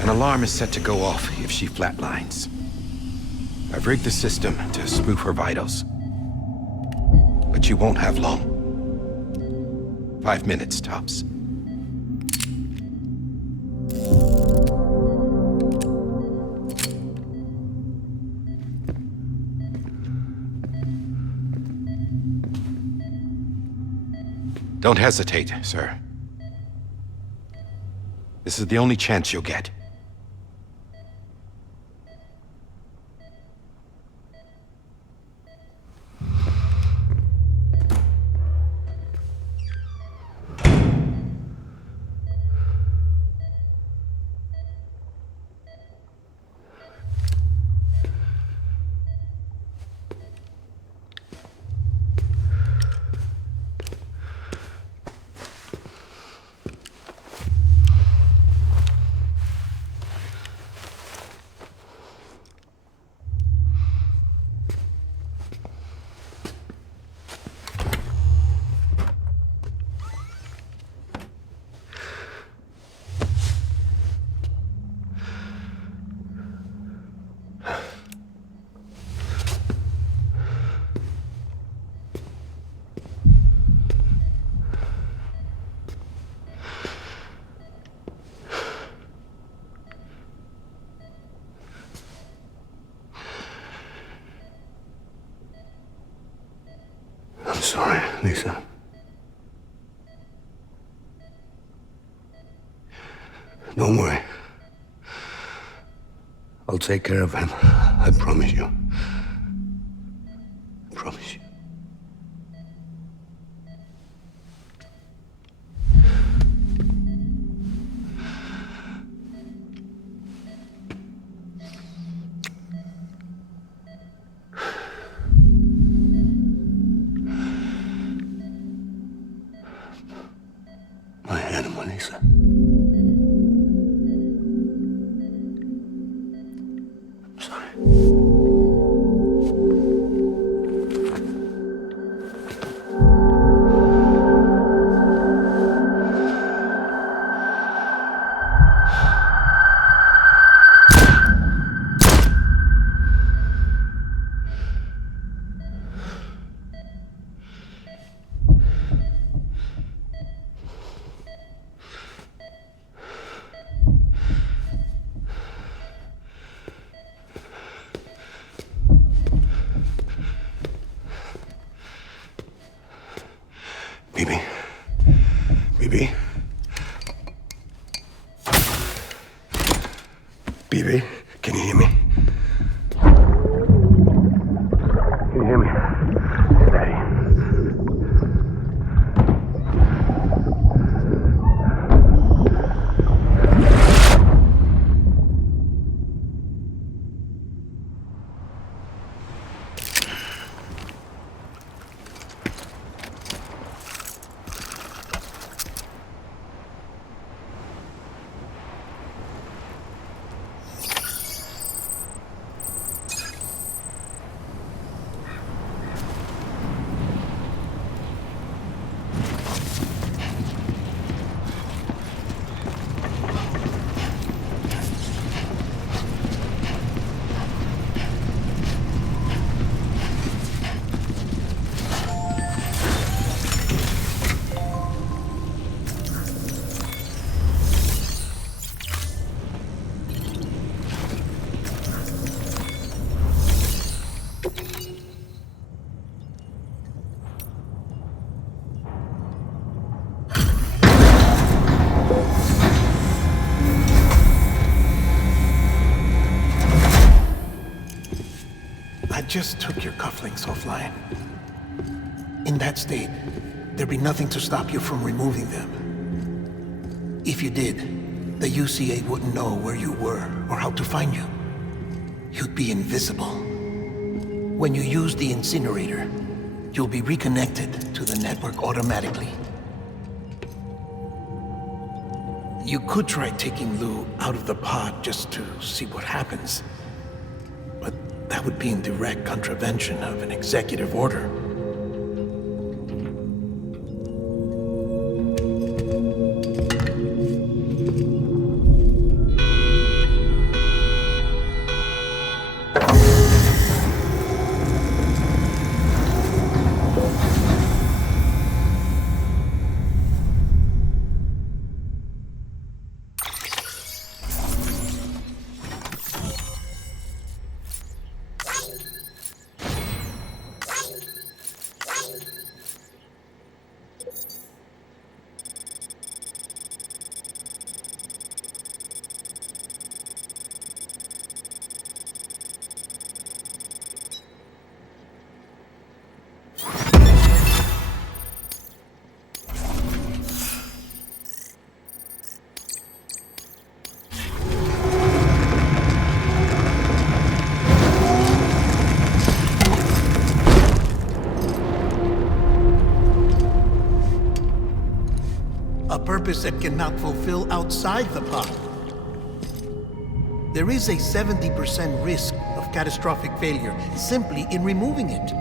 An alarm is set to go off if she flatlines. I've rigged the system to spoof her vitals. But you won't have long. 5 minutes, tops. Don't hesitate, sir. This is the only chance you'll get. I'm sorry, Lisa. Don't worry. I'll take care of him. I promise you. I promise you. My animal, Lisa. I'm sorry. Bibi. Bibi. Bibi, can you hear me? Can you hear me? Daddy. I just took your cufflinks offline. In that state, there'd be nothing to stop you from removing them. If you did, the UCA wouldn't know where you were or how to find you. You'd be invisible. When you use the incinerator, you'll be reconnected to the network automatically. You could try taking Lou out of the pod just to see what happens. But that would be in direct contravention of an executive order. A purpose that cannot fulfill outside the pod. There is a 70% risk of catastrophic failure simply in removing it.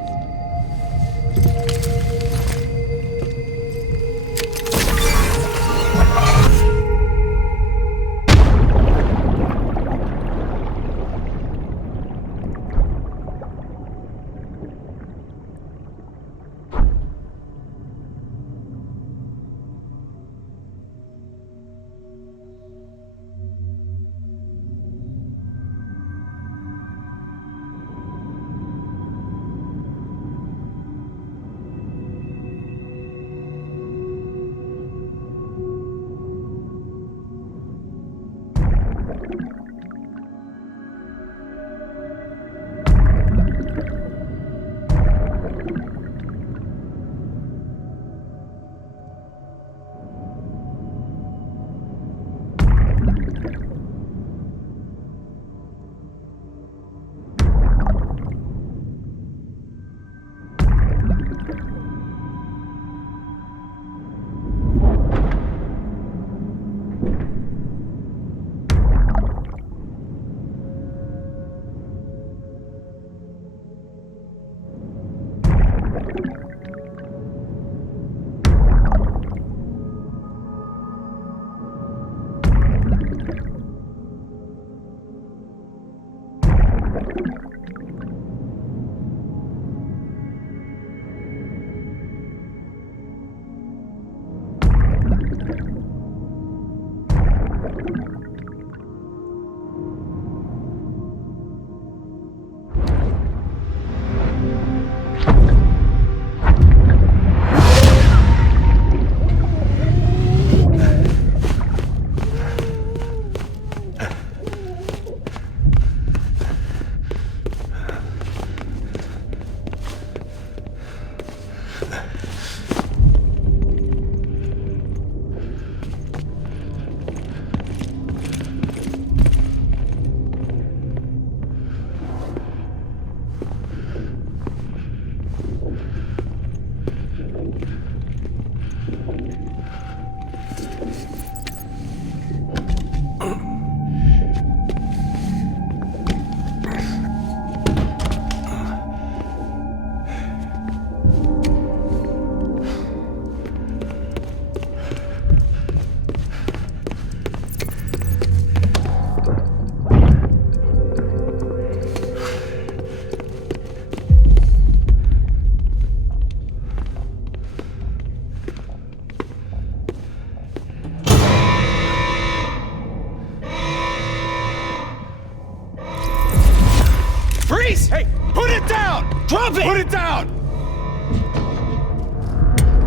Drop it! Put it down!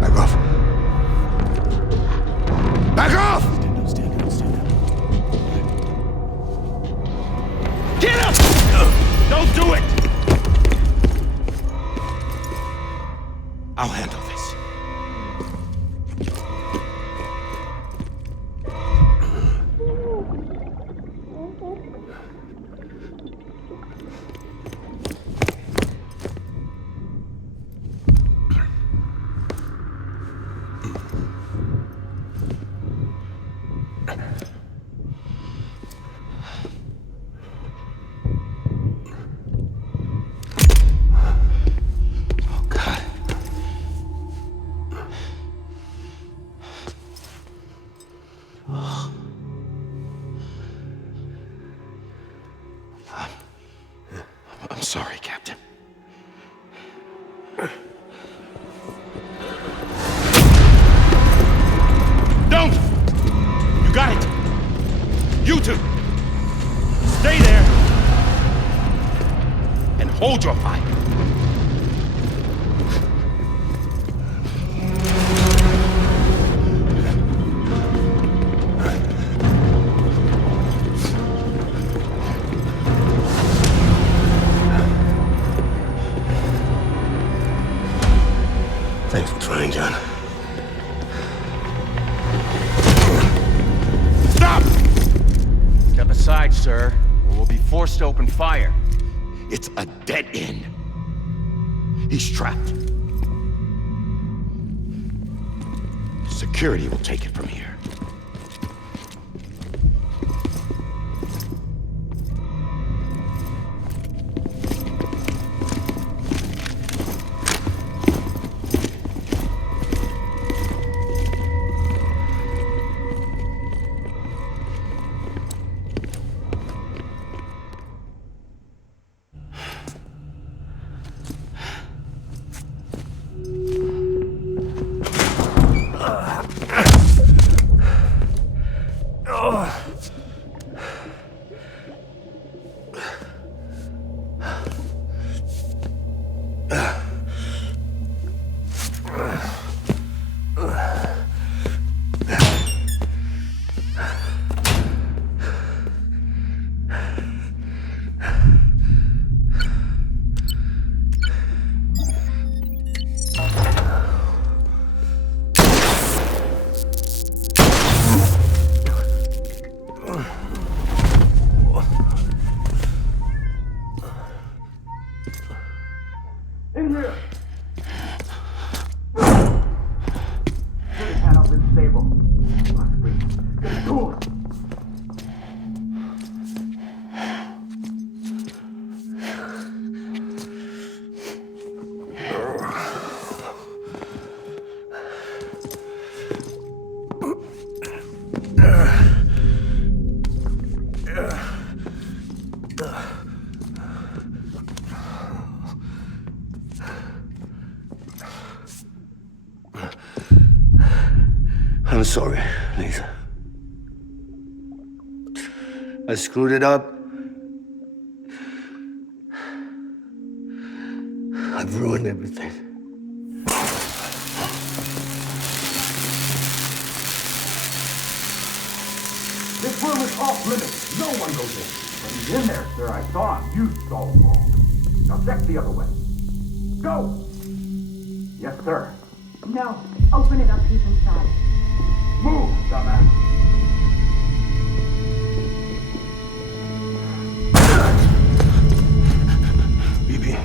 Back off. Back off! Stand up. Get up! Don't do it! I'll handle this. I'm sorry, Captain. Don't! You got it! You two! Stay there! And hold your fire! Thanks for trying, John. Stop! Step aside, sir, or we'll be forced to open fire. It's a dead end. He's trapped. Security will take it from here. I'm sorry, Lisa. I screwed it up. I've ruined everything. This room is off limits. No one goes in. But he's in there, sir. I saw him. You saw him wrong. Now check the other way. Go! Yes, sir. No. Open it up. He's inside. Move, dumbass. BB.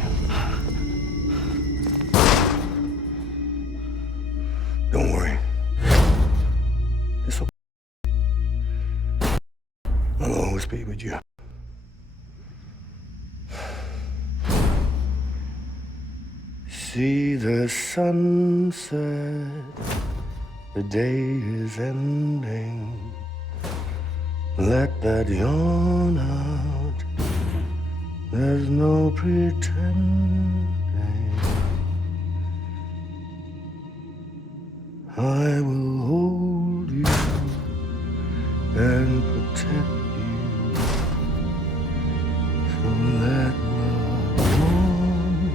Don't worry. This'll... I'll always be with you. See the sunset. The day is ending. Let that yawn out. There's no pretending. I will hold you and protect you. So let love warm you.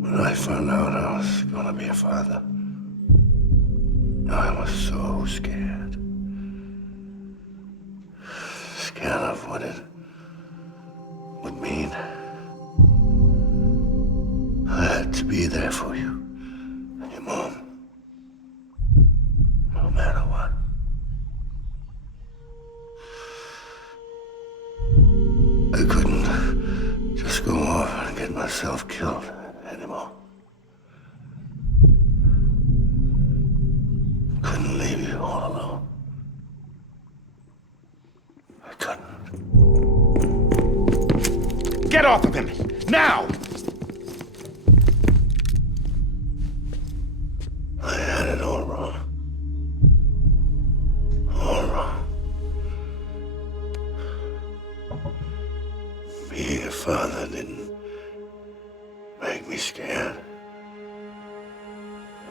When I found out I was gonna be a father, I was so scared. Scared of what it would mean. I had to be there for you and your mom, no matter what. I couldn't just go off and get myself killed anymore. Couldn't leave you all alone. I couldn't. Get off of him! Now! I had it all wrong. All wrong. Being a father didn't make me scared.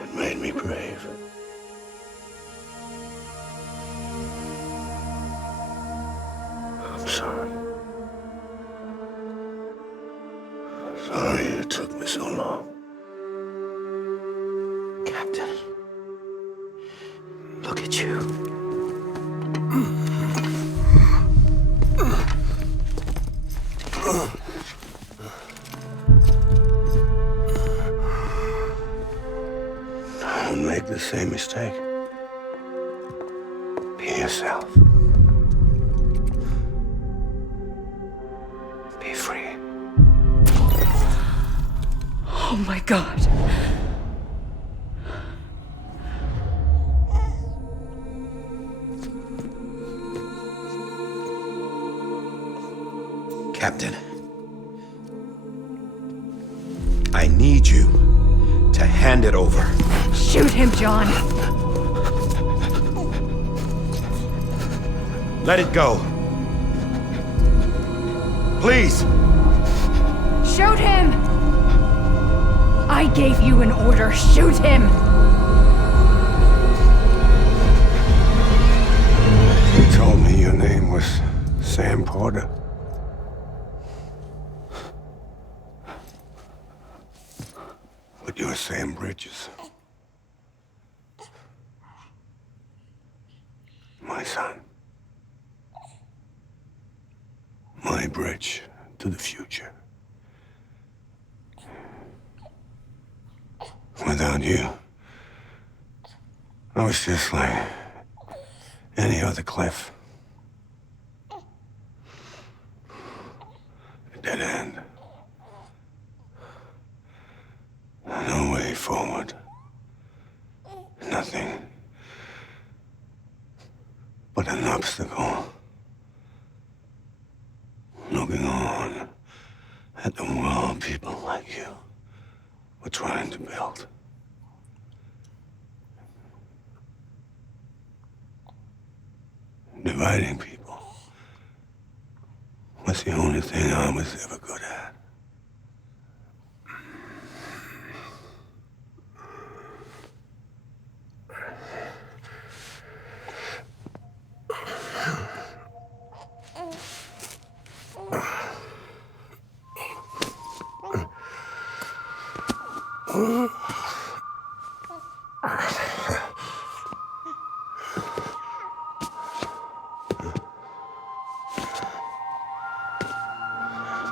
It made me brave. I'm sorry. Sorry it took me so long. Captain, look at you. Don't make the same mistake. Be yourself. Be free. Oh my God. Captain, I need you to hand it over. Shoot him, John. Let it go. Please. Shoot him! I gave you an order. Shoot him! You told me your name was Sam Porter. But you're Sam Bridges. My son. My bridge to the future. Without you, I was just like any other Cliff. A dead end. No way forward. Nothing but an obstacle. Looking on at the world people like you were trying to build. Dividing people was the only thing I was ever good at.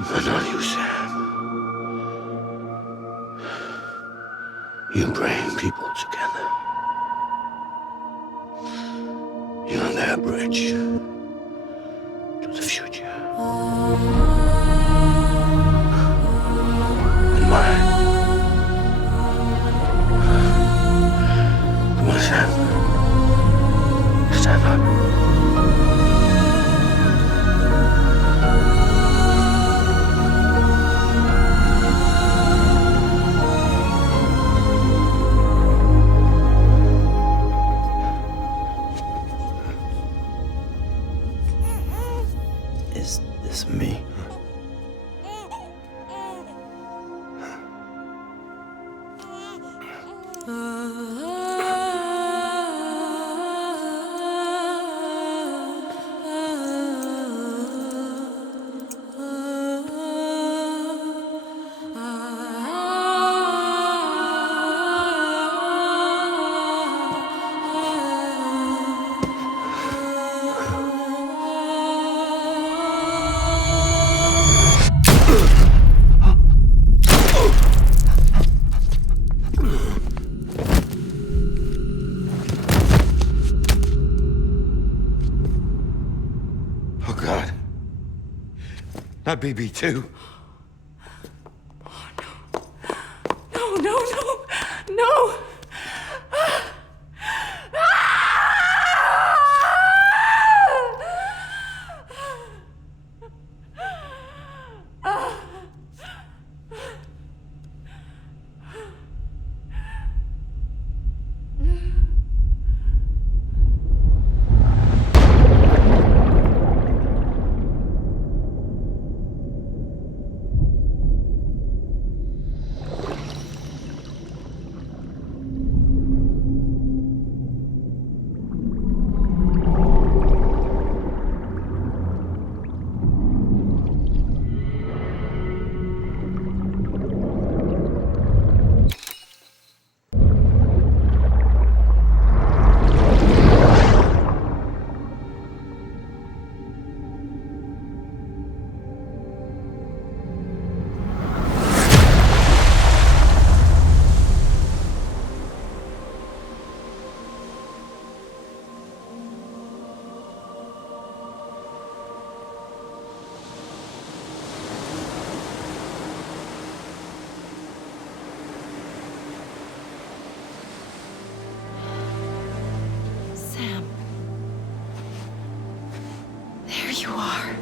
But not you, Sam. You bring people together. You're their bridge to the future. And mine. Come on, Sam. Stand up. Is this me? Oh, God. Not BB2. No, no, no, no! Sam. There you are.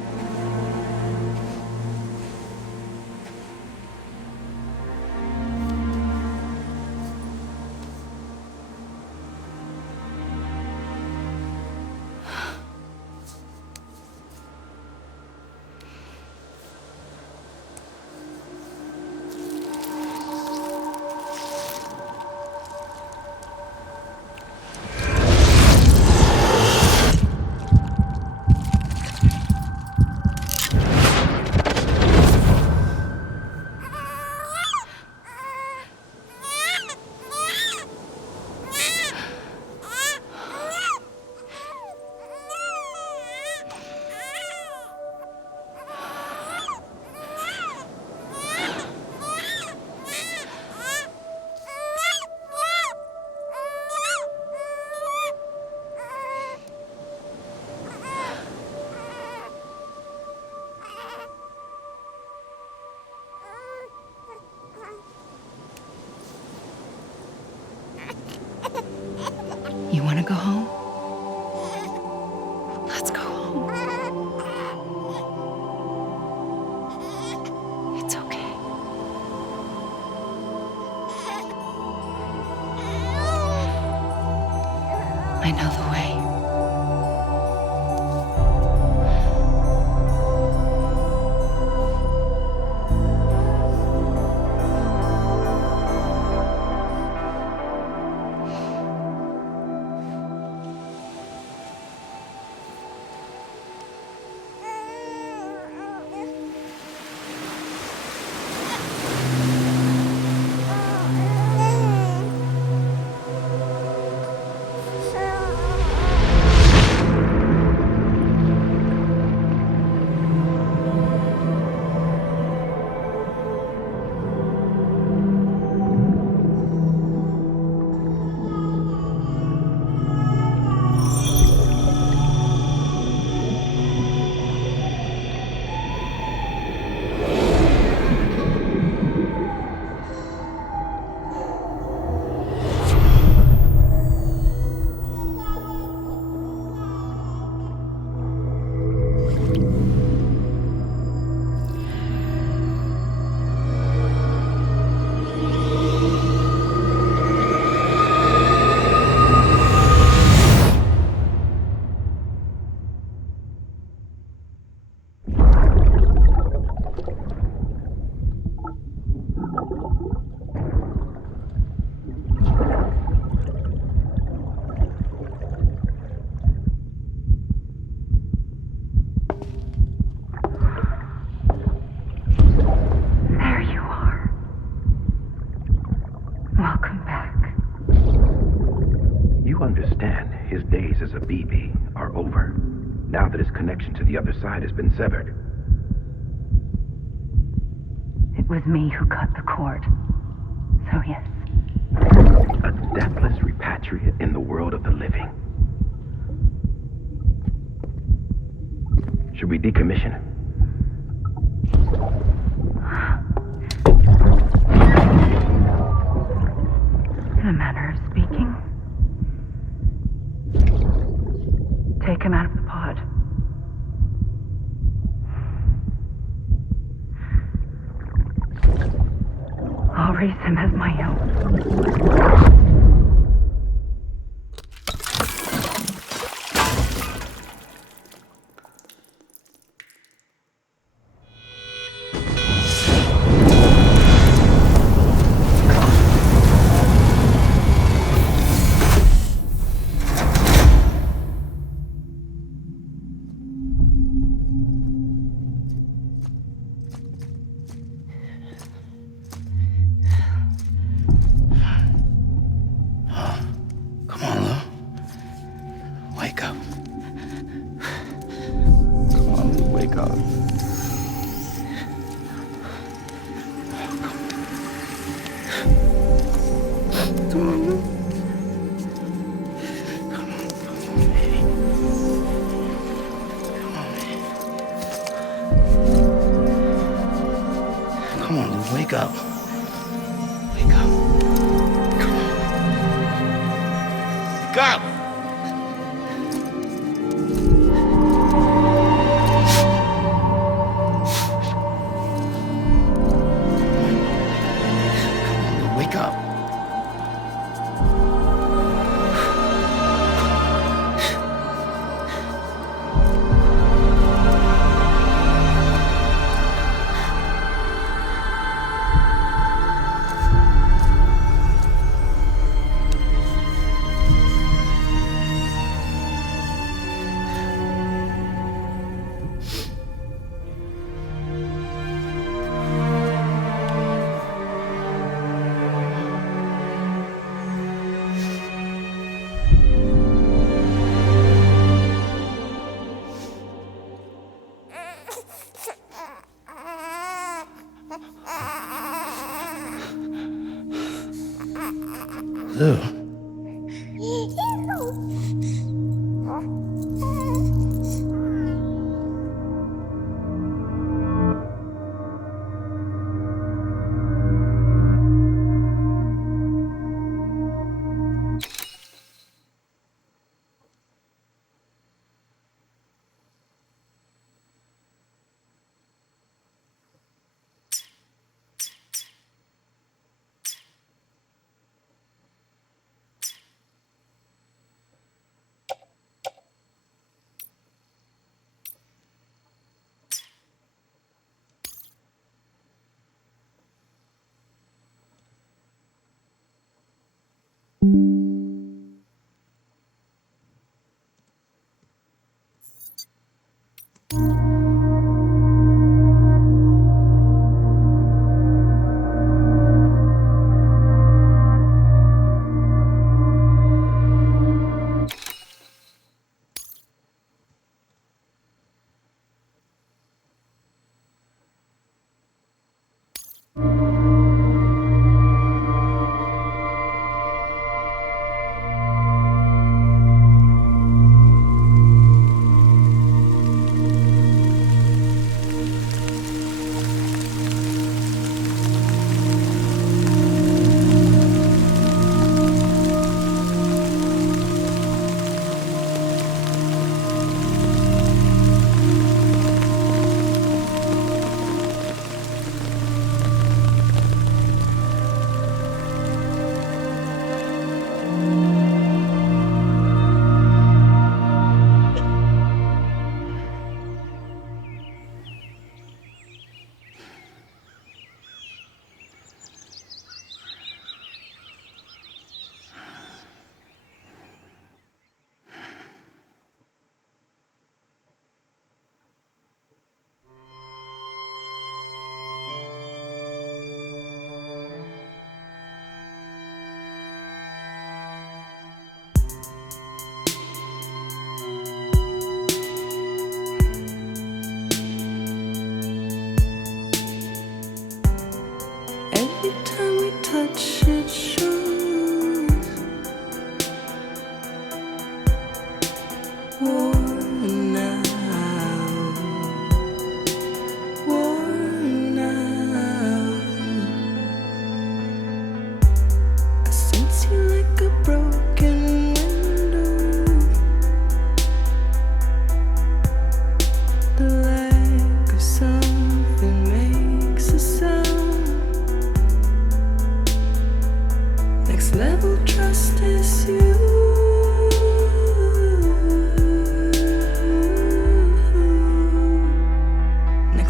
You want to go home? Let's go home. It's okay. I know the way. that his connection to the other side has been severed. It was me who cut the cord. So yes. A deathless repatriate in the world of the living. Should we decommission him? In a manner of speaking. Take him out of the pod. I'll raise him as my own. Come on, Lou. Wake up. Come on, Lou, wake up. Come on, Lou. Come on, baby. Come on, baby. Come on, Lou, wake up. Wake up. Come on. Wake up! Wake up. Lou.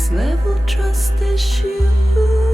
Next level trust issues.